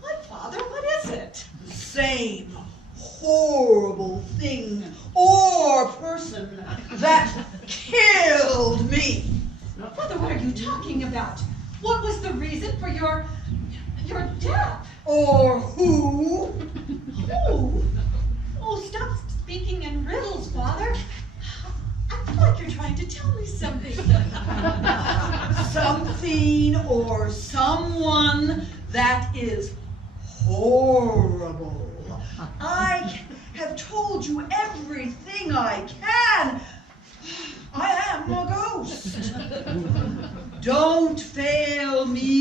What, Father? What is it? Same horrible thing or person that killed me. Father, what are you talking about? What was the reason for your death? Or who? Who? Oh, stop speaking in riddles, Father. I feel like you're trying to tell me something. Something or someone that is horrible. I have told you everything I can. I am a ghost. Don't fail me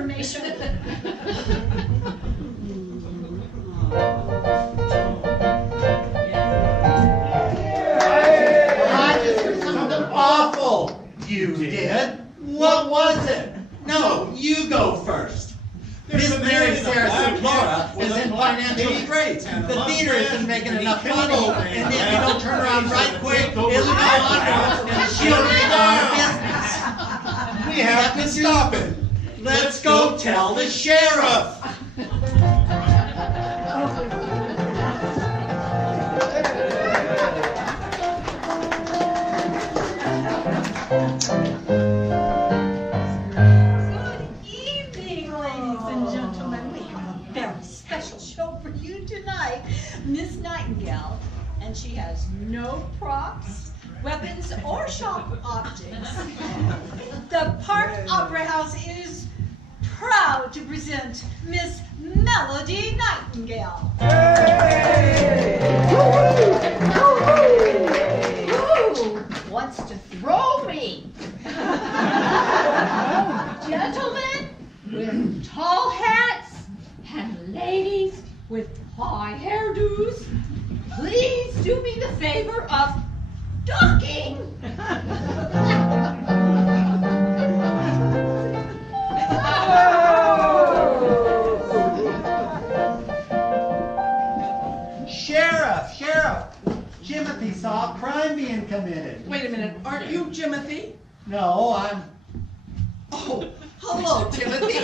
information. I just heard something awful. You did? What was it? No, you go first. Miss Mary Sarah Laura is in financial straits. The theater isn't making enough money, and if you don't turn around right quick, it'll go under, and she'll be our business. We have to stop it. Let's go tell the sheriff. Good evening, ladies and gentlemen. We have a very special show for you tonight. Miss Nightingale, and she has no props, weapons, or sharp objects. The Park Opera House is proud to present Miss Melody Nightingale. Who wants to throw me? Gentlemen with tall hats and ladies with high hairdos, please do me the favor of ducking. Sheriff, Timothy saw a crime being committed. Wait a minute, aren't you Jimothy? No, I'm... Oh, hello, Timothy.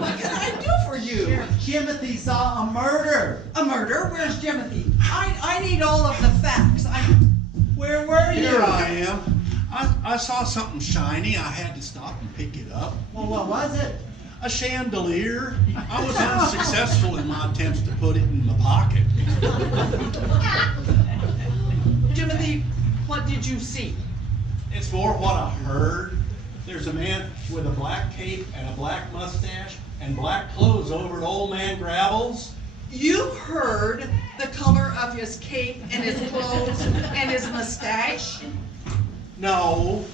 What can I do for you? Timothy saw a murder. A murder? Where's Jimothy? I need all of the facts. Where were you? Here I am. I saw something shiny. I had to stop and pick it up. Well, what was it? A chandelier. I was unsuccessful in my attempts to put it in the pocket. Jimothy, what did you see? It's more what I heard. There's a man with a black cape and a black mustache and black clothes over at Old Man Gravel's. You heard the color of his cape and his clothes and his mustache? No,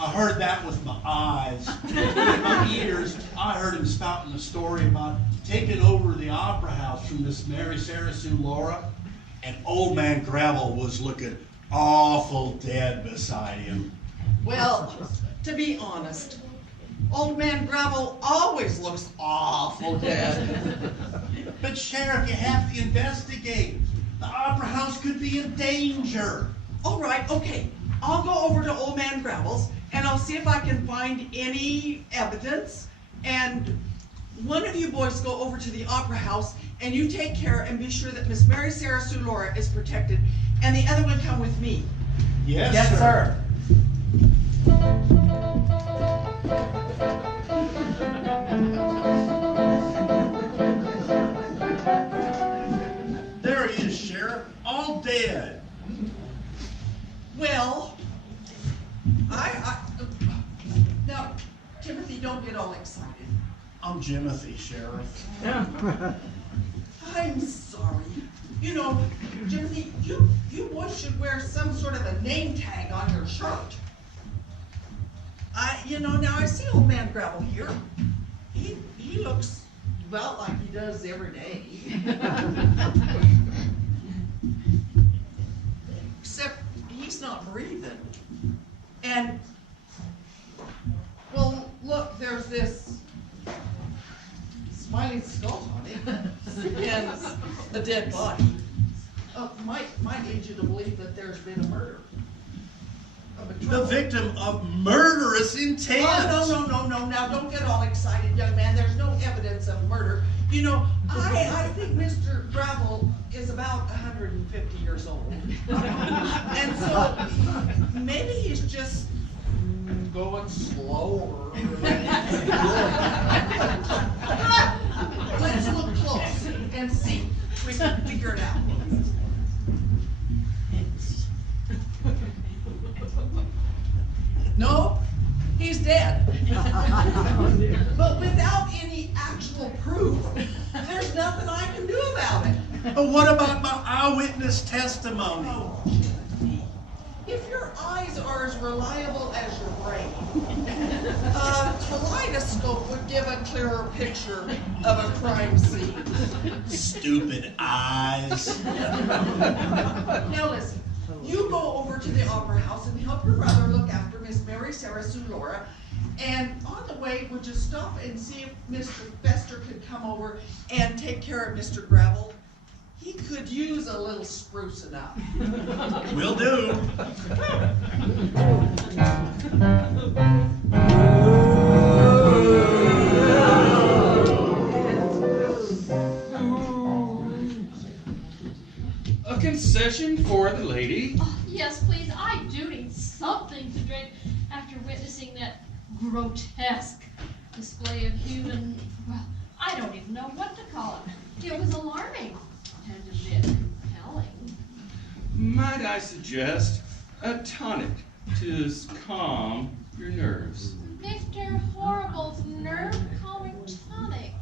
I heard that with my eyes. With my ears, I heard him spouting a story about taking over the opera house from Miss Mary Sarah Sue Laura, and Old Man Gravel was looking awful dead beside him. Well, to be honest, Old Man Gravel always looks awful dead. But Sheriff, you have to investigate. The opera house could be in danger. All right, okay. I'll go over to Old Man Gravel's and I'll see if I can find any evidence. And one of you boys go over to the opera house and you take care and be sure that Miss Mary Sarah Sue Laura is protected. And the other one come with me. Yes, sir. There he is, Sheriff, all dead. Well, now, Timothy, don't get all excited. I'm Jimothy, Sheriff. I'm sorry. You know, Jimothy, you boys should wear some sort of a name tag on your shirt. Now I see Old Man Gravel here. He looks about like he does every day. Except he's not breathing. And, well, look, there's this smiling skull on it and a dead body. Might lead you to believe that there's been a murder. The victim of murderous intent. Oh, no. Now, don't get all excited, young man. There's no evidence of murder. You know, I think Mr. Gravel is about 150 years old. And so, maybe he's just going slower. Let's look close and see. We can figure it out. No, he's dead. But without any actual proof, there's nothing I can do about it. But what about my eyewitness testimony? Oh, if your eyes are as reliable as your brain, kaleidoscope would give a clearer picture of a crime scene. Stupid eyes. Now listen, you go over to the Opera House and help your brother look after Miss Mary Sarah Sue Laura. And on the way, would you stop and see if Mr. Fester could come over and take care of Mr. Gravel? He could use a little sprucing up. Will do. A concession for the lady. Oh, yes, please. I do need something to drink after witnessing that grotesque display of human, well, I don't even know what to call it. It was alarming and a bit compelling. Might I suggest a tonic to calm your nerves? Victor Horrible's nerve-calming tonic.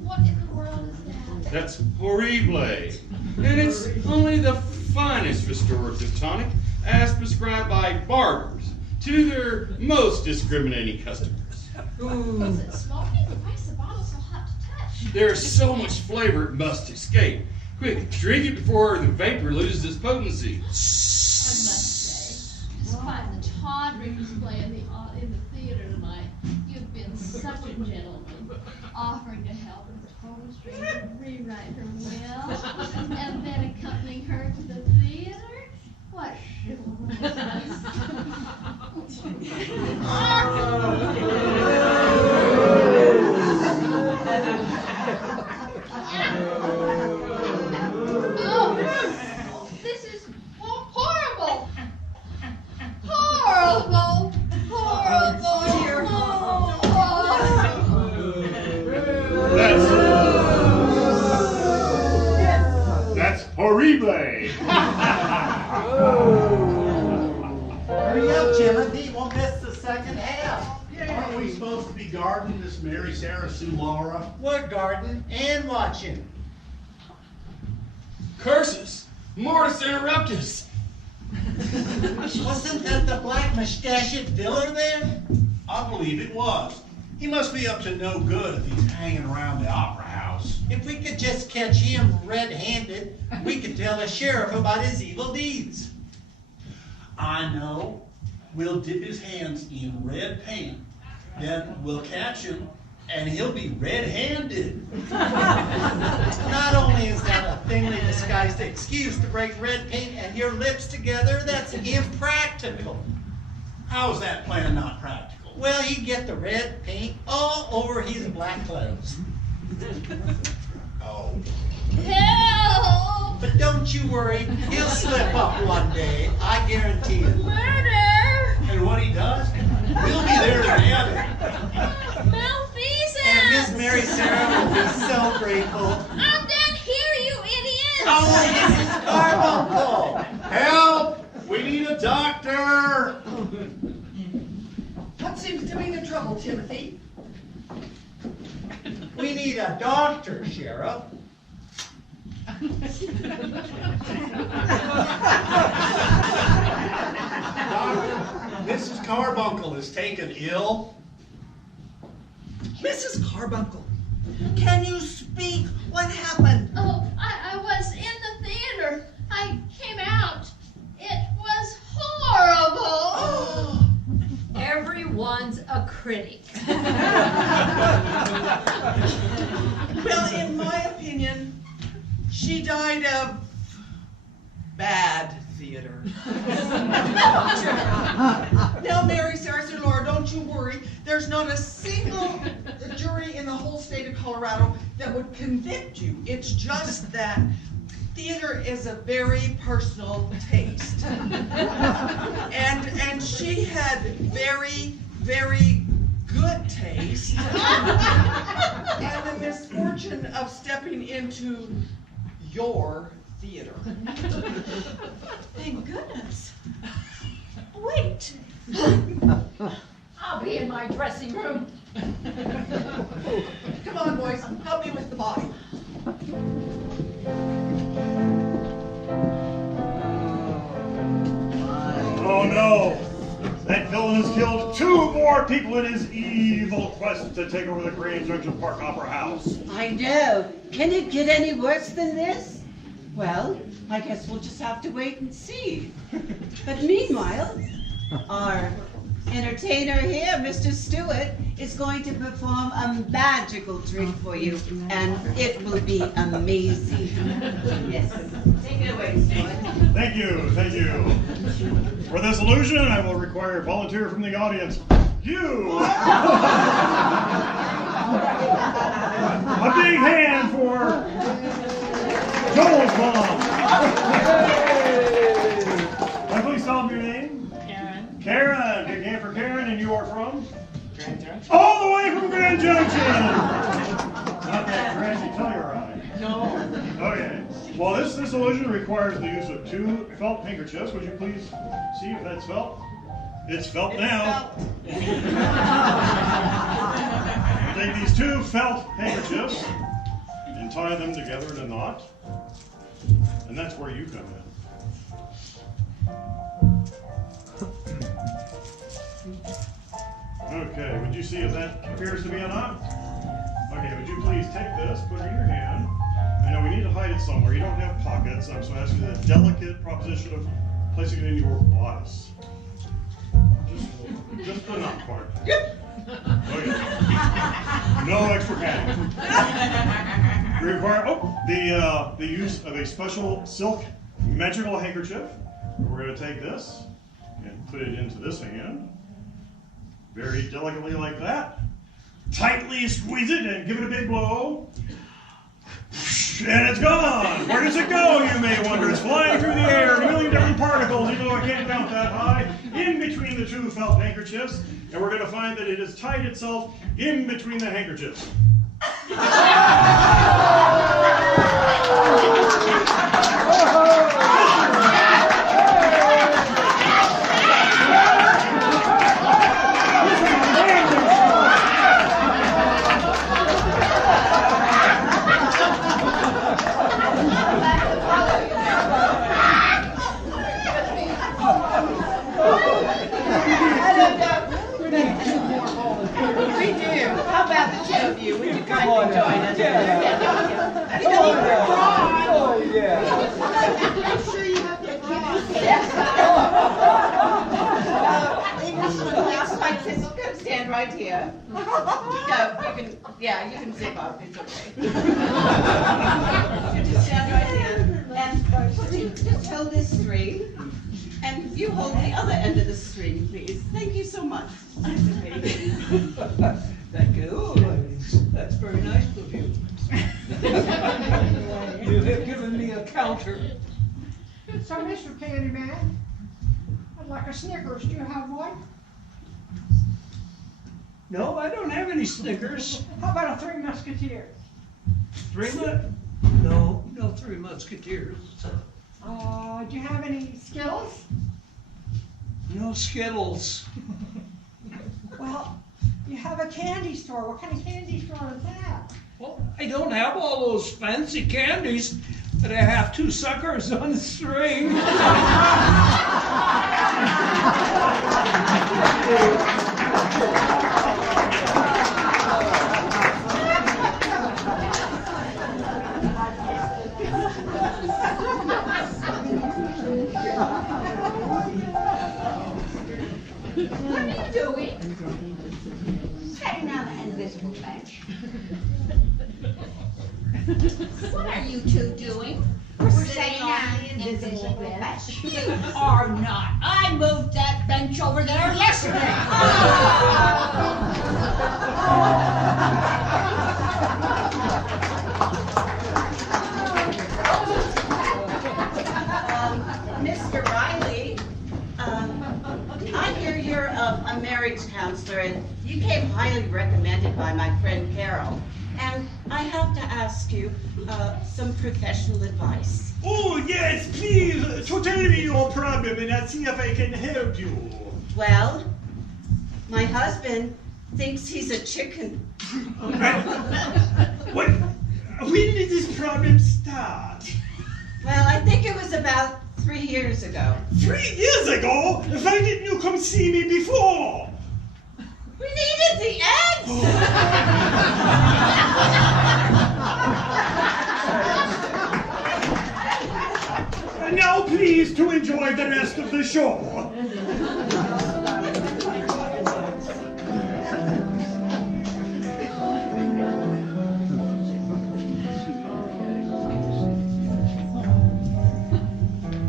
What in the world is that? That's horrible. And it's only the finest restorative tonic as prescribed by barbers to their most discriminating customers. Is it smoking? Why is the bottle so hot to touch? There's so much flavor it must escape. Quick, drink it before the vapor loses its potency. I must say, despite the tawdry display in the theater tonight, you've been such a gentleman, offering to help a total stranger rewrite her will, and then accompanying her to the theater. What Oh, this is horrible! Horrible! That's horrible. Hurry up, Timothy, we'll miss the second half. Aren't we supposed to be guarding this Mary Sarah Sue Laura? We're guarding and watching. Curses! Mortis interruptus! Wasn't that the black mustachioed diller there? I believe it was. He must be up to no good if he's hanging around the Opera House. If we could just catch him red-handed, we could tell the sheriff about his evil deeds. I know. We'll dip his hands in red paint. Then we'll catch him, and he'll be red-handed. Not only is that a thinly disguised excuse to break red paint and your lips together, that's impractical. How is that plan not practical? Well, he'd get the red paint all over his black clothes. Oh. Help! But don't you worry, he'll slip up one day, I guarantee it. Murder! And what he does, we'll be there together. Malfeasance! And Miss Mary Sarah will be so grateful. I'm down here, you idiots! Oh, Mrs. Carbuncle! Help! We need a doctor! What seems to be the trouble, Timothy? We need a doctor, Sheriff. Doctor, Mrs. Carbuncle is taken ill. Mrs. Carbuncle, can you speak? What happened? Oh, I was in the theater. I came out. It was horrible. Everyone's a critic. Well, in my opinion, she died of bad theater. Now, Mary Sarah Sue Laura, don't you worry. There's not a single jury in the whole state of Colorado that would convict you. It's just that theater is a very personal taste. And she had very, very good taste. And the misfortune of stepping into your theater. Thank goodness. Wait. I'll be in my dressing room. Come on, boys, help me with the body. Oh no! That villain villain has killed 2 more people in his evil quest to take over the Grand Junction Park Opera House. I know. Can it get any worse than this? Well, I guess we'll just have to wait and see. But meanwhile, our entertainer here, Mr. Stewart, is going to perform a magical trick for you, and it will be amazing. Yes, take it away, Stewart. Thank you, thank you. For this illusion, I will require a volunteer from the audience. You! A big hand for Joel's mom. Can I please tell them your name? Karen. Karen. Big hand for Karen, and you are from? Grand Junction. All the way from Grand Junction! Not that crazy Telluride. No. Okay. Well, this illusion requires the use of 2 felt handkerchiefs. Would you please see if that's felt? It's felt now. Take these 2 felt handkerchiefs and tie them together in a knot. And that's where you come in. Okay, would you see if that appears to be a knot? Okay, would you please take this, put it in your hand. I know we need to hide it somewhere. You don't have pockets, so I'm asking you the delicate proposition of placing it in your bodice. Just the knot part. Okay. No extra padding. You require the use of a special silk magical handkerchief. We're going to take this and put it into this hand. Very delicately like that. Tightly squeeze it and give it a big blow. And it's gone. Where does it go, you may wonder? It's flying through the air, a million different particles. You know, I can't count that high. In between the 2 felt handkerchiefs. And we're going to find that it has tied itself in between the handkerchiefs. We do. How about the 2 of you? Would you Come on kindly now. join us? Yeah. You don't even cry. Oh, yeah. I'm sure you have to cry. Yes. Leave this one last time. Come stand right here. No, you can zip up. It's okay. You just stand right here. And would you just hold this string? And you hold the other end of the string, please. Thank you so much. Thank you, ladies. That's very nice of you. You have given me a counter. So, Mr. Candyman, I'd like a Snickers. Do you have one? No, I don't have any Snickers. How about a 3 Musketeers? No, no 3 Musketeers. Do you have any Skittles? No Skittles. Well, you have a candy store. What kind of candy store is that? Well, I don't have all those fancy candies, but I have 2 suckers on the string. What are you doing? Sitting on the invisible bench. What are you 2 doing? We're sitting on the invisible bench. You are not. I moved that bench over there yesterday. Mr. Riley, I hear you're a marriage counselor, and you came highly recommended by my friend Carol. And I have to ask you some professional advice. Oh, yes, please, to tell me your problem and I'll see if I can help you. Well, my husband thinks he's a chicken. When did this problem start? Well, I think it was about 3 years ago. 3 years ago? Why didn't you come see me before? We needed the eggs! And now please to enjoy the rest of the show.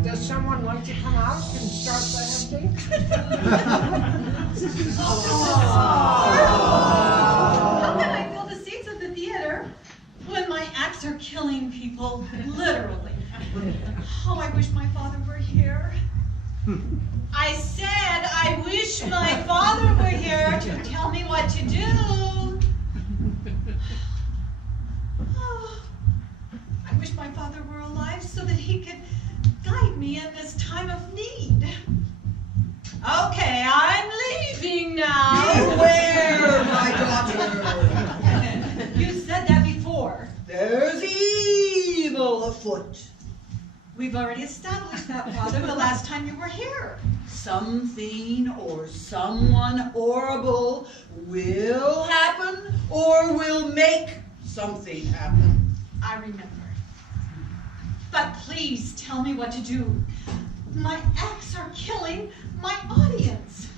Does someone like to come out and start the empty? How can I fill the seats of the theater when my acts are killing people, literally? Oh, I wish my father were here. I said I wish my father were here to tell me what to do. Oh, I wish my father were alive so that he could guide me in this time of need. Okay, I'm leaving now. Beware, my daughter. You said that before. There's evil afoot. We've already established that, Father, the last time you were here. Something or someone horrible will happen or will make something happen. I remember. But please tell me what to do. My acts are killing my audience.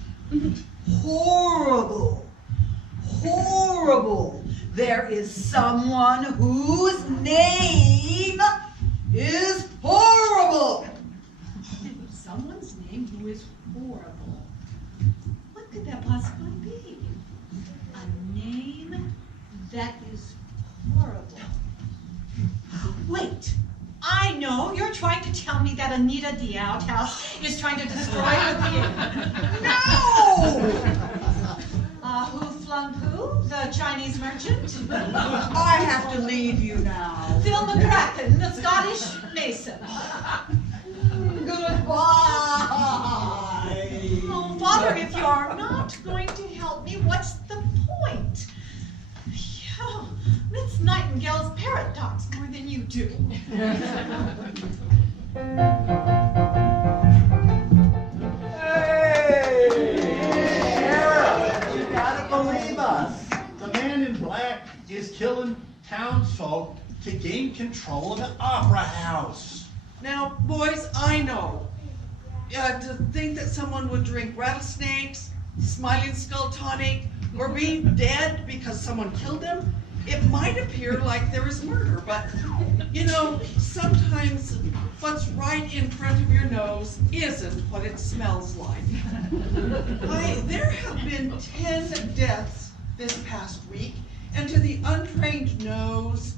Horrible. Horrible. There is someone whose name is horrible. Someone's name who is horrible. What could that possibly be? A name that is horrible. Wait, I know. You're trying to tell me that Anita the outhouse is trying to destroy the theater. No! Who flung who? The Chinese merchant? I have to leave you now. Phil McCracken, the Scottish mason. Goodbye. Oh, Father, if you're not going to help me, what's the point? Yeah, Miss Nightingale's parrot talks more than you do. You gotta believe us. The man in black is killing townsfolk to gain control of the opera house. Now, boys, I know. To think that someone would drink rattlesnakes, smiling skull tonic, or be dead because someone killed them, it might appear like there is murder, but, you know, sometimes what's right in front of your nose isn't what it smells like. There have been 10 deaths this past week, and to the untrained nose,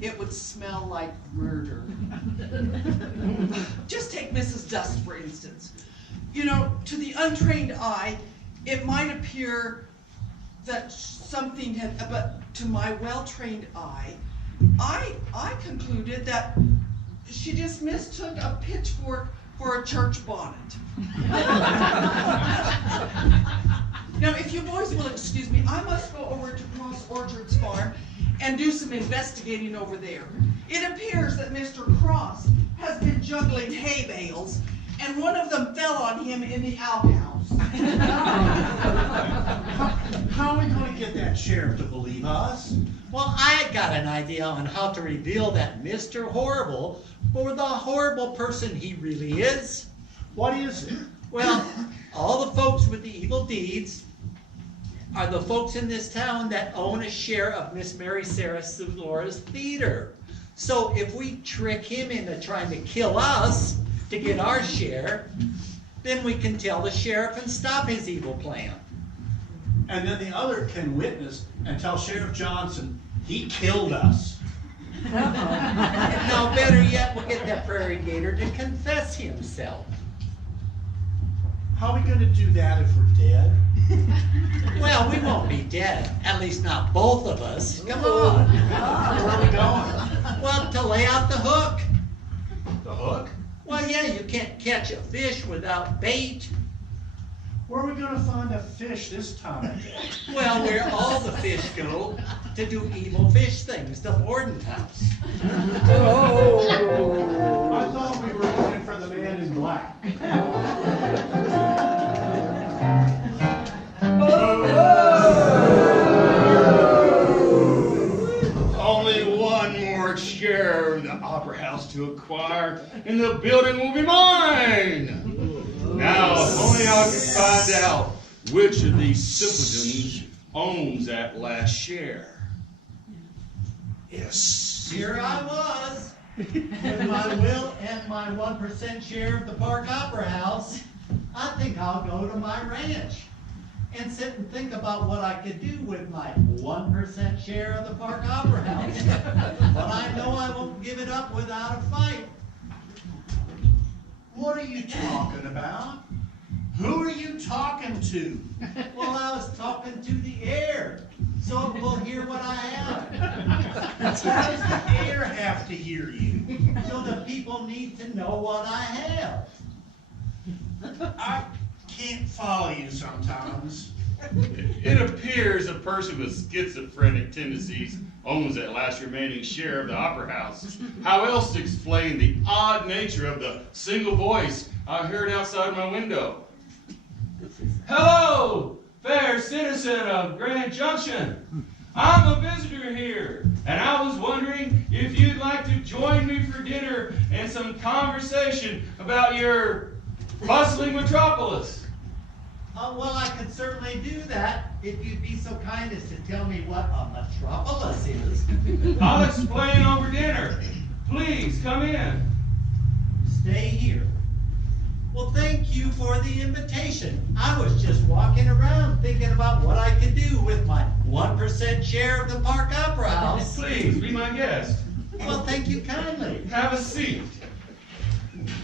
it would smell like murder. Just take Mrs. Dust, for instance. You know, to the untrained eye, it might appear that something had, but to my well-trained eye, I concluded that she just mistook a pitchfork for a church bonnet. Now, if you boys will excuse me, I must go over to Cross Orchards Farm and do some investigating over there. It appears that Mr. Cross has been juggling hay bales, and one of them fell on him in the outhouse. How are we going to get that sheriff to believe us? Well, I got an idea on how to reveal that Mr. Horrible for the horrible person he really is. What is it? Well, all the folks with the evil deeds are the folks in this town that own a share of Miss Mary Sarah Laura's theater. So if we trick him into trying to kill us to get our share, then we can tell the sheriff and stop his evil plan. And then the other can witness and tell Sheriff Johnson he killed us. No, better yet, we'll get that prairie gator to confess himself. How are we going to do that if we're dead? Well, we won't be dead. At least not both of us. Come on. Where are we going? Well, to lay out the hook. The hook? Well, yeah, you can't catch a fish without bait. Where are we going to find a fish this time? Well, where all the fish go to do evil fish things, the Borden house. Oh! I thought we were looking for the man in black. Only one more share of the Opera House to acquire, and the building will be mine. Now, if only I can find out which of these simpletons owns that last share. Yes. Here I was, with my will and my 1% share of the Park Opera House. I think I'll go to my ranch and sit and think about what I could do with my 1% share of the Park Opera House. But I know I won't give it up without a fight. What are you talking about? Who are you talking to? Well, I was talking to the air, so it will hear what I have. Why does the air have to hear you? So the people need to know what I have. I can't follow you sometimes. It appears a person with schizophrenic tendencies owns that last remaining share of the Opera House. How else to explain the odd nature of the single voice I heard outside my window? Hello, fair citizen of Grand Junction. I'm a visitor here, and I was wondering if you'd like to join me for dinner and some conversation about your bustling metropolis. Well, I could certainly do that if you'd be so kind as to tell me what a metropolis is. I'll explain over dinner. Please, come in. Stay here. Well, thank you for the invitation. I was just walking around thinking about what I could do with my 1% share of the Park Opera House. Please, be my guest. Well, thank you kindly. Have a seat.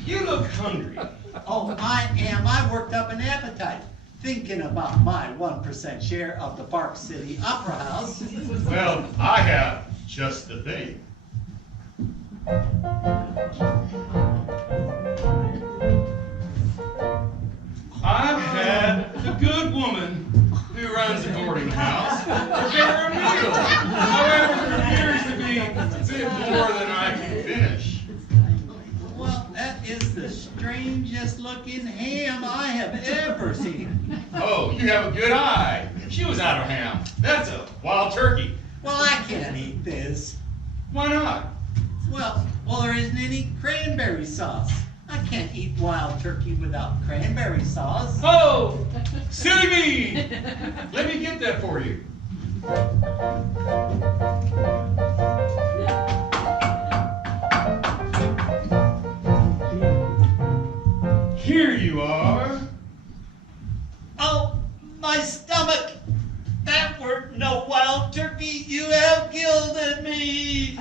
You look hungry. Oh, I am. I worked up an appetite thinking about my 1% share of the Park City Opera House. Well, I have just the thing. I've had the good woman who runs the boarding house prepare a meal. However, there appears to be a bit more than I can finish. Well, that is the strangest looking ham I have ever seen. Oh, you have a good eye. She was out of ham. That's a wild turkey. Well, I can't eat this. Why not? Well, there isn't any cranberry sauce. I can't eat wild turkey without cranberry sauce. Oh, silly me! Let me get that for you. Here you are. Oh, my stomach! That were no wild turkey. You have gilded me.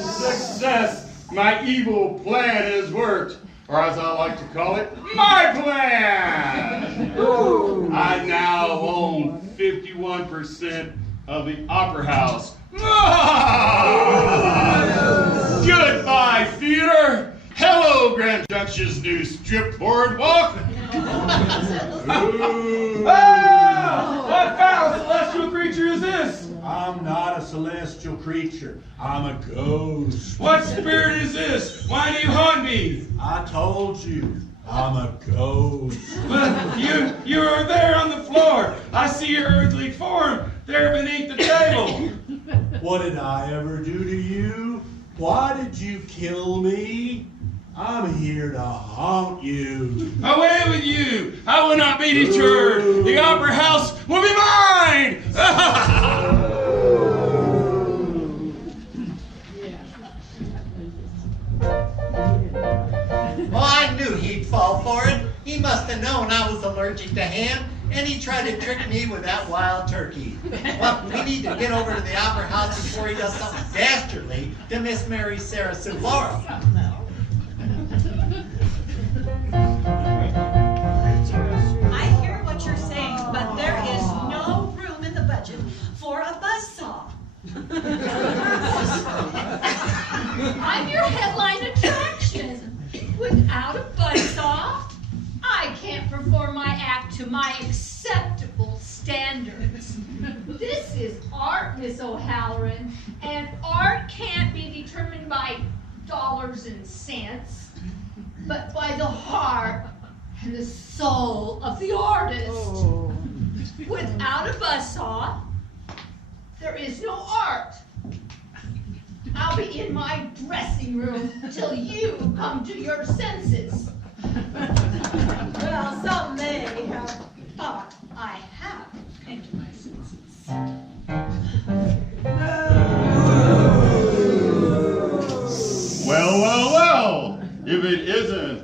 Success! My evil plan has worked, or as I like to call it, my plan! I now own 51% of the Opera House. Goodbye, theater! Hello, Grand Junction's new strip boardwalk! What foul celestial creature is this? I'm not a celestial creature. I'm a ghost. What spirit is this? Why do you haunt me? I told you, I'm a ghost. But you are there on the floor. I see your earthly form there beneath the table. What did I ever do to you? Why did you kill me? I'm here to haunt you. Away with you! I will not be deterred. The Opera House will be mine! Well, I knew he'd fall for it. He must have known I was allergic to ham, and he tried to trick me with that wild turkey. Well, we need to get over to the Opera House before he does something dastardly to Miss Mary Sarah Sue Laura. I hear what you're saying, but there is no room in the budget for a buzzsaw. I'm your headline attraction. Without a buzzsaw, I can't perform my act to my acceptable standards. art, Miss O'Halloran, and art can't be determined by dollars and cents, but by the heart and the soul of the artist. Oh. Without a buzzsaw, there is no art. I'll be in my dressing room till you come to your senses. Well, some may have thought I have come to my senses. Well, if it isn't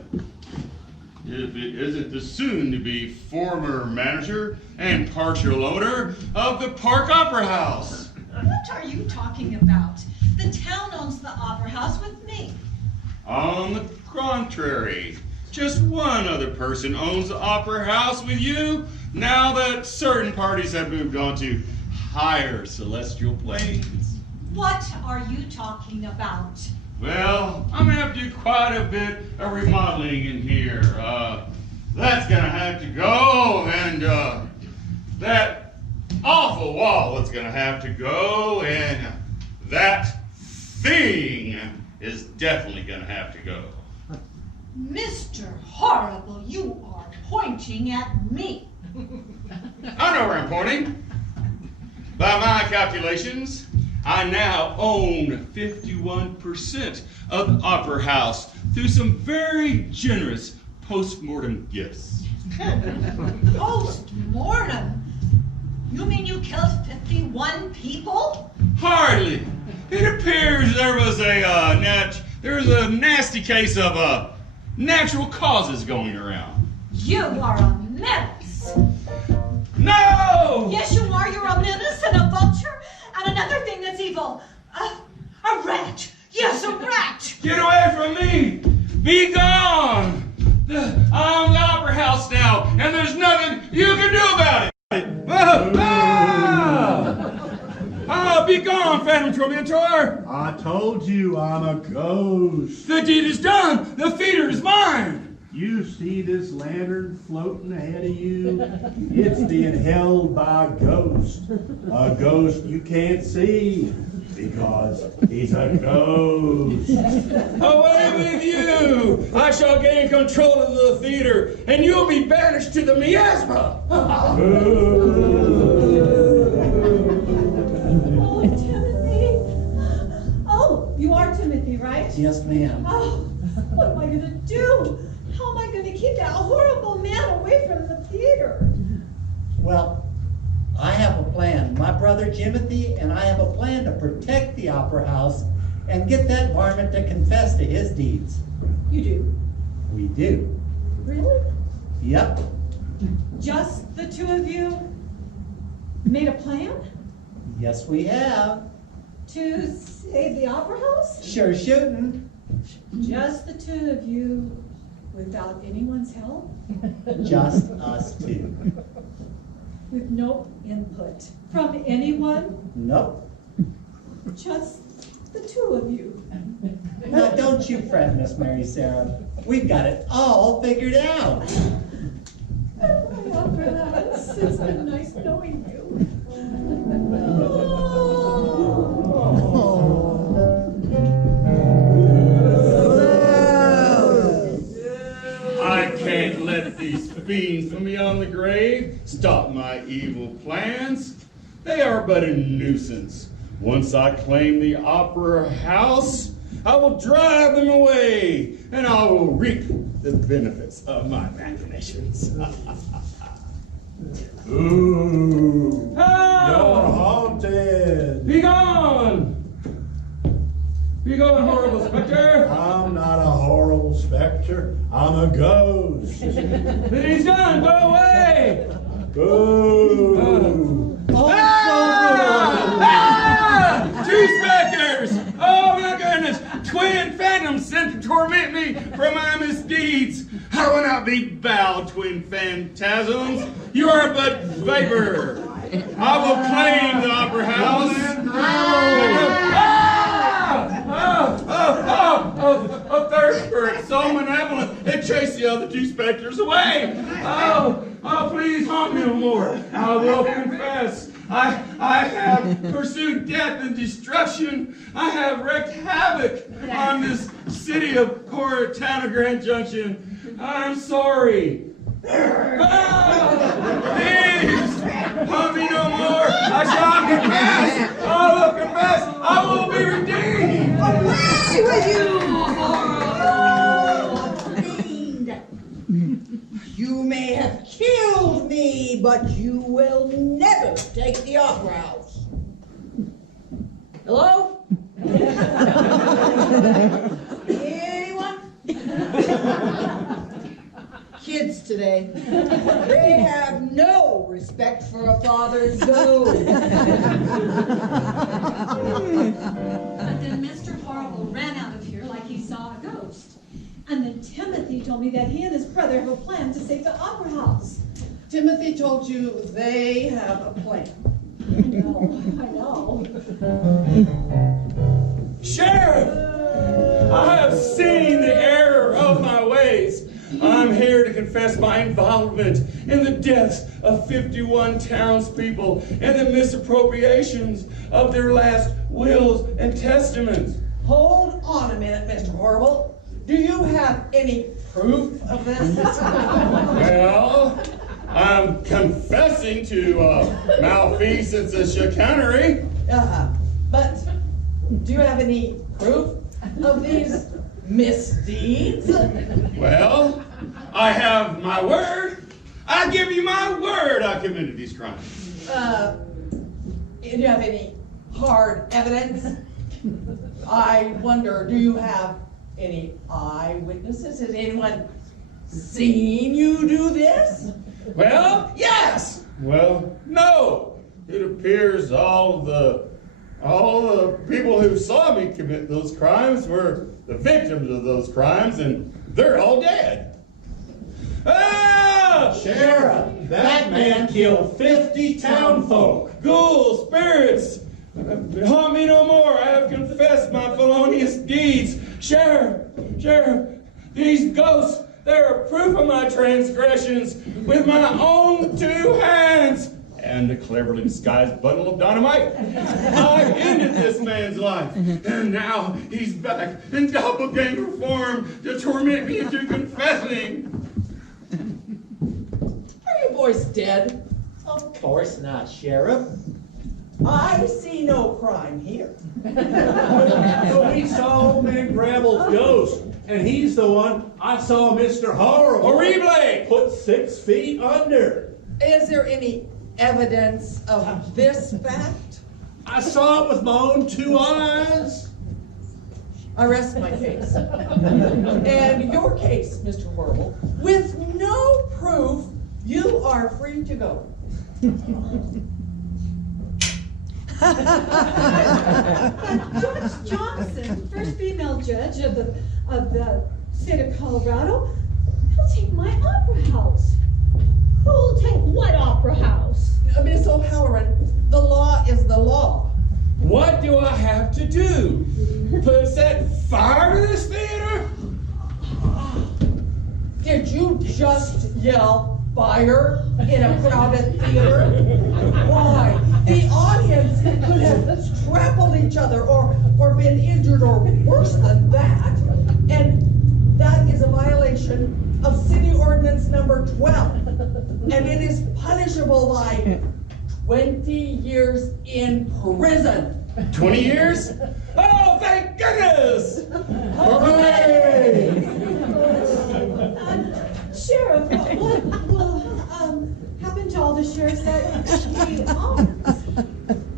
the soon-to-be former manager and partial owner of the Park Opera House. What are you talking about? The town owns the Opera House with me. On the contrary, just one other person owns the Opera House with you now that certain parties have moved on to higher celestial planes. What are you talking about? Well, I'm gonna have to do quite a bit of remodeling in here. That's gonna have to go, and that awful wall is gonna have to go, and that thing is definitely gonna have to go. Mr. Horrible, you are pointing at me. I know where I'm pointing. By my calculations, I now own 51% of the Opera House through some very generous post-mortem gifts. Post-mortem? You mean you killed 51 people? Hardly. It appears there was a nasty case of natural causes going around. You are a menace. No! Yes, you are. You're a menace and a vulture and another thing that's evil. A rat. Yes, a rat. Get away from me! Be gone! I'm the Opera House now, and there's nothing you can do about it! Be gone, Phantom Tormentor! I told you I'm a ghost. The deed is done! The feeder is mine! You see this lantern floating ahead of you? It's being held by a ghost. A ghost you can't see because he's a ghost. Away with you! I shall gain control of the theater, and you'll be banished to the miasma! Oh, Timothy. Oh, you are Timothy, right? Yes, ma'am. Oh, what am I going to do? How am I going to keep that horrible man away from the theater? Well, I have a plan. My brother Timothy and I have a plan to protect the Opera House and get that varmint to confess to his deeds. You do? We do. Really? Yep. Just the two of you made a plan Yes, we have. to save the Opera House? Sure shooting. Just the two of you without anyone's help? Just us two. With no input from anyone? Nope. Just the two of you. Now, don't you fret, Miss Mary Sarah. We've got it all figured out. Well, perhaps it's been nice knowing you. I can't let these fiends from beyond the grave stop my evil plans. They are but a nuisance. Once I claim the Opera House, I will drive them away, and I will reap the benefits of my machinations. Ooh, Ah! you're haunted. Be gone! Be gone, horrible specter! I'm not a horrible specter. I'm a ghost. It is done, go away! Ooh. Two specters! Oh my goodness! Twin phantoms sent to torment me for my misdeeds! I will not be bowed, twin phantasms! You are but vapor! I will claim the Opera House! A third spirit, so malevolent, it chased the other two specters away! Oh, please haunt me no more! I will confess! I have pursued death and destruction. I have wreaked havoc on this city of poor town of Grand Junction. I'm sorry. Please, harm me no more. I shall confess. I will confess. I will be redeemed. Away with you, You may have killed me, but you will never take the opera house. Hello? Anyone? Kids today, they have no respect for a father's gold. But then Mr. Horrible ran out of here like he saw a ghost. And then Timothy told me that he and his brother have a plan to save the opera house. Timothy told you they have a plan. I know. Sheriff, I have seen the error of my ways. I'm here to confess my involvement in the deaths of 51 townspeople and the misappropriations of their last wills and testaments. Hold on a minute, Mr. Horrible. Do you have any proof of this? Well, I'm confessing to malfeasance and chicanery. But do you have any proof of these misdeeds? Well, I have my word. I give you my word I committed these crimes. Do you have any hard evidence? I wonder, do you have any eyewitnesses? Has anyone seen you do this? Well, yes. Well, no. It appears all the people who saw me commit those crimes were the victims of those crimes, and they're all dead. Ah! Sheriff, that man killed 50 townfolk. Ghouls, spirits, harm me no more. I have confessed my felonious deeds. Sheriff, these ghosts, they're a proof of my transgressions with my own 2 hands. And a cleverly disguised bundle of dynamite. I've ended this man's life, and now he's back in doppelganger form to torment me into confessing. Are you boys dead? Of course not, Sheriff. I see no crime here. So we saw old man Gravel's ghost, and he's the one I saw Mr. Horrible put 6 feet under. Is there any evidence of this fact? I saw it with my own 2 eyes. I rest my case. And your case, Mr. Horrible, with no proof, you are free to go. Judge Johnson, first female judge of the state of Colorado, he'll take my opera house. Who'll take what opera house? Miss O'Halloran, the law is the law. What do I have to do? Set fire to this theater? Did you just yell fire in a crowded theater? Why? The audience could have trampled each other or been injured or worse than that. And that is a violation of City Ordinance number 12. And it is punishable by 20 years in prison. 20 years? Oh, thank goodness! Hooray! Sheriff, what will happen to all the shares that he owns?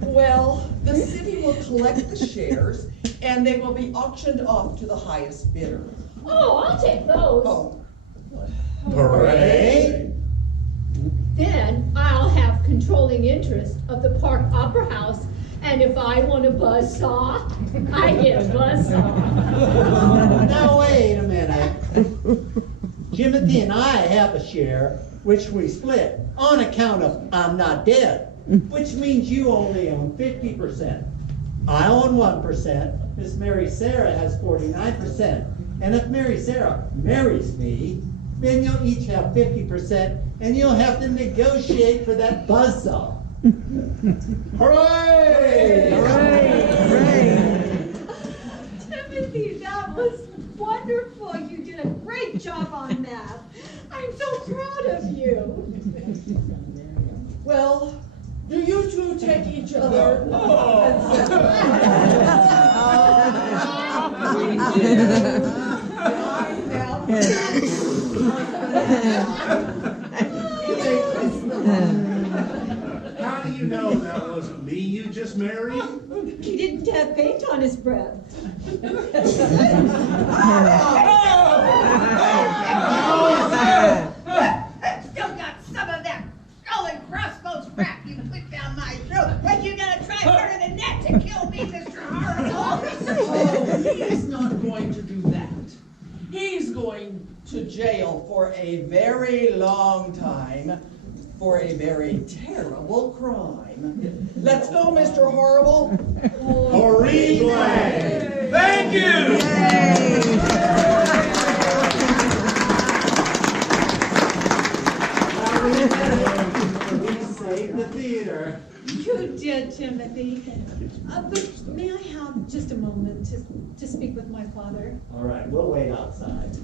Well, the city will collect the shares and they will be auctioned off to the highest bidder. Oh, I'll take those. Oh. Hooray! Then I'll have controlling interest of the Park Opera House, and if I want a buzzsaw, I get a buzzsaw. Now wait a minute. Timothy and I have a share, which we split on account of I'm not dead, which means you only own 50%. I own 1%, Miss Mary Sarah has 49%, and if Mary Sarah marries me, then you'll each have 50%, and you'll have to negotiate for that buzzsaw. Hooray! Timothy, that was wonderful. You did a great job on that. I'm so proud of you. Well, do you two take each other? How do you know that wasn't me you just married? He didn't have paint on his breath. Still got some of that skull and crossbones crap you put down my throat, but you're gonna try harder than that to kill me, Mr. Horrible. Oh, he's not going to do that. He's going to jail for a very long time for a very terrible crime. Let's go, Mr. Horrible. Horrible! Thank you! We saved the theater. You did, Timothy. But may I have just a moment to speak with my father? All right, we'll wait outside.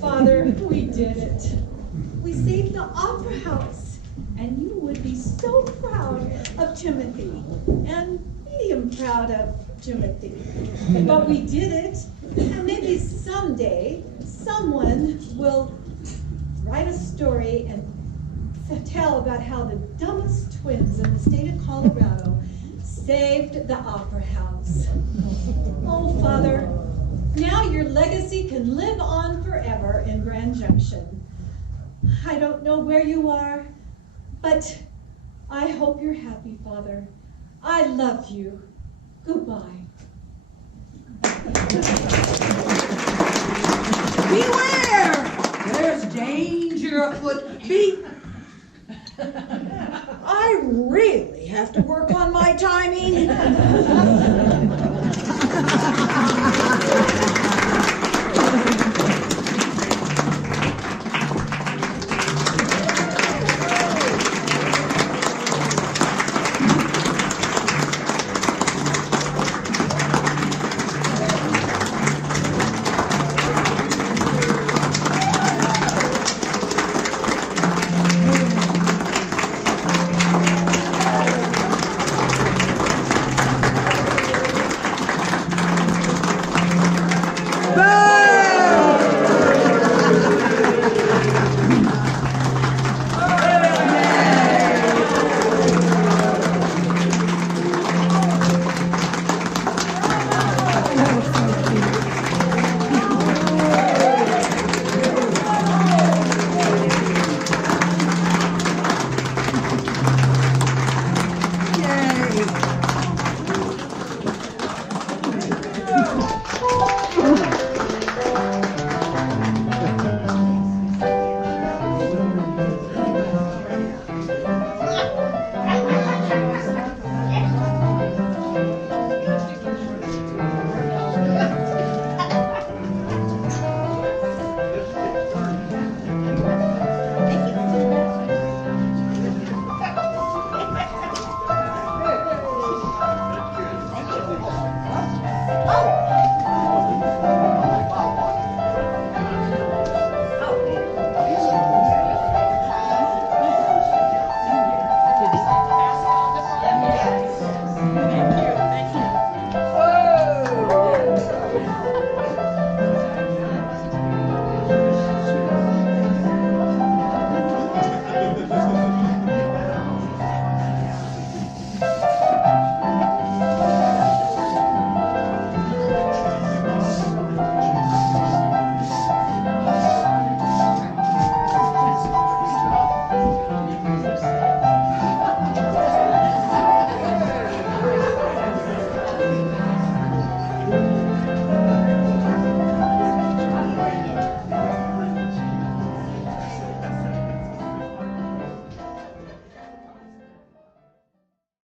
Father, we did it. We saved the Opera House, and you would be so proud of Timothy, and medium proud of Timothy. But we did it, and maybe someday someone will write a story and tell about how the dumbest twins in the state of Colorado saved the Opera House. Oh, Father, now your legacy can live on forever in Grand Junction. I don't know where you are, but I hope you're happy, Father. I love you. Goodbye. Beware! There's danger afoot. I really have to work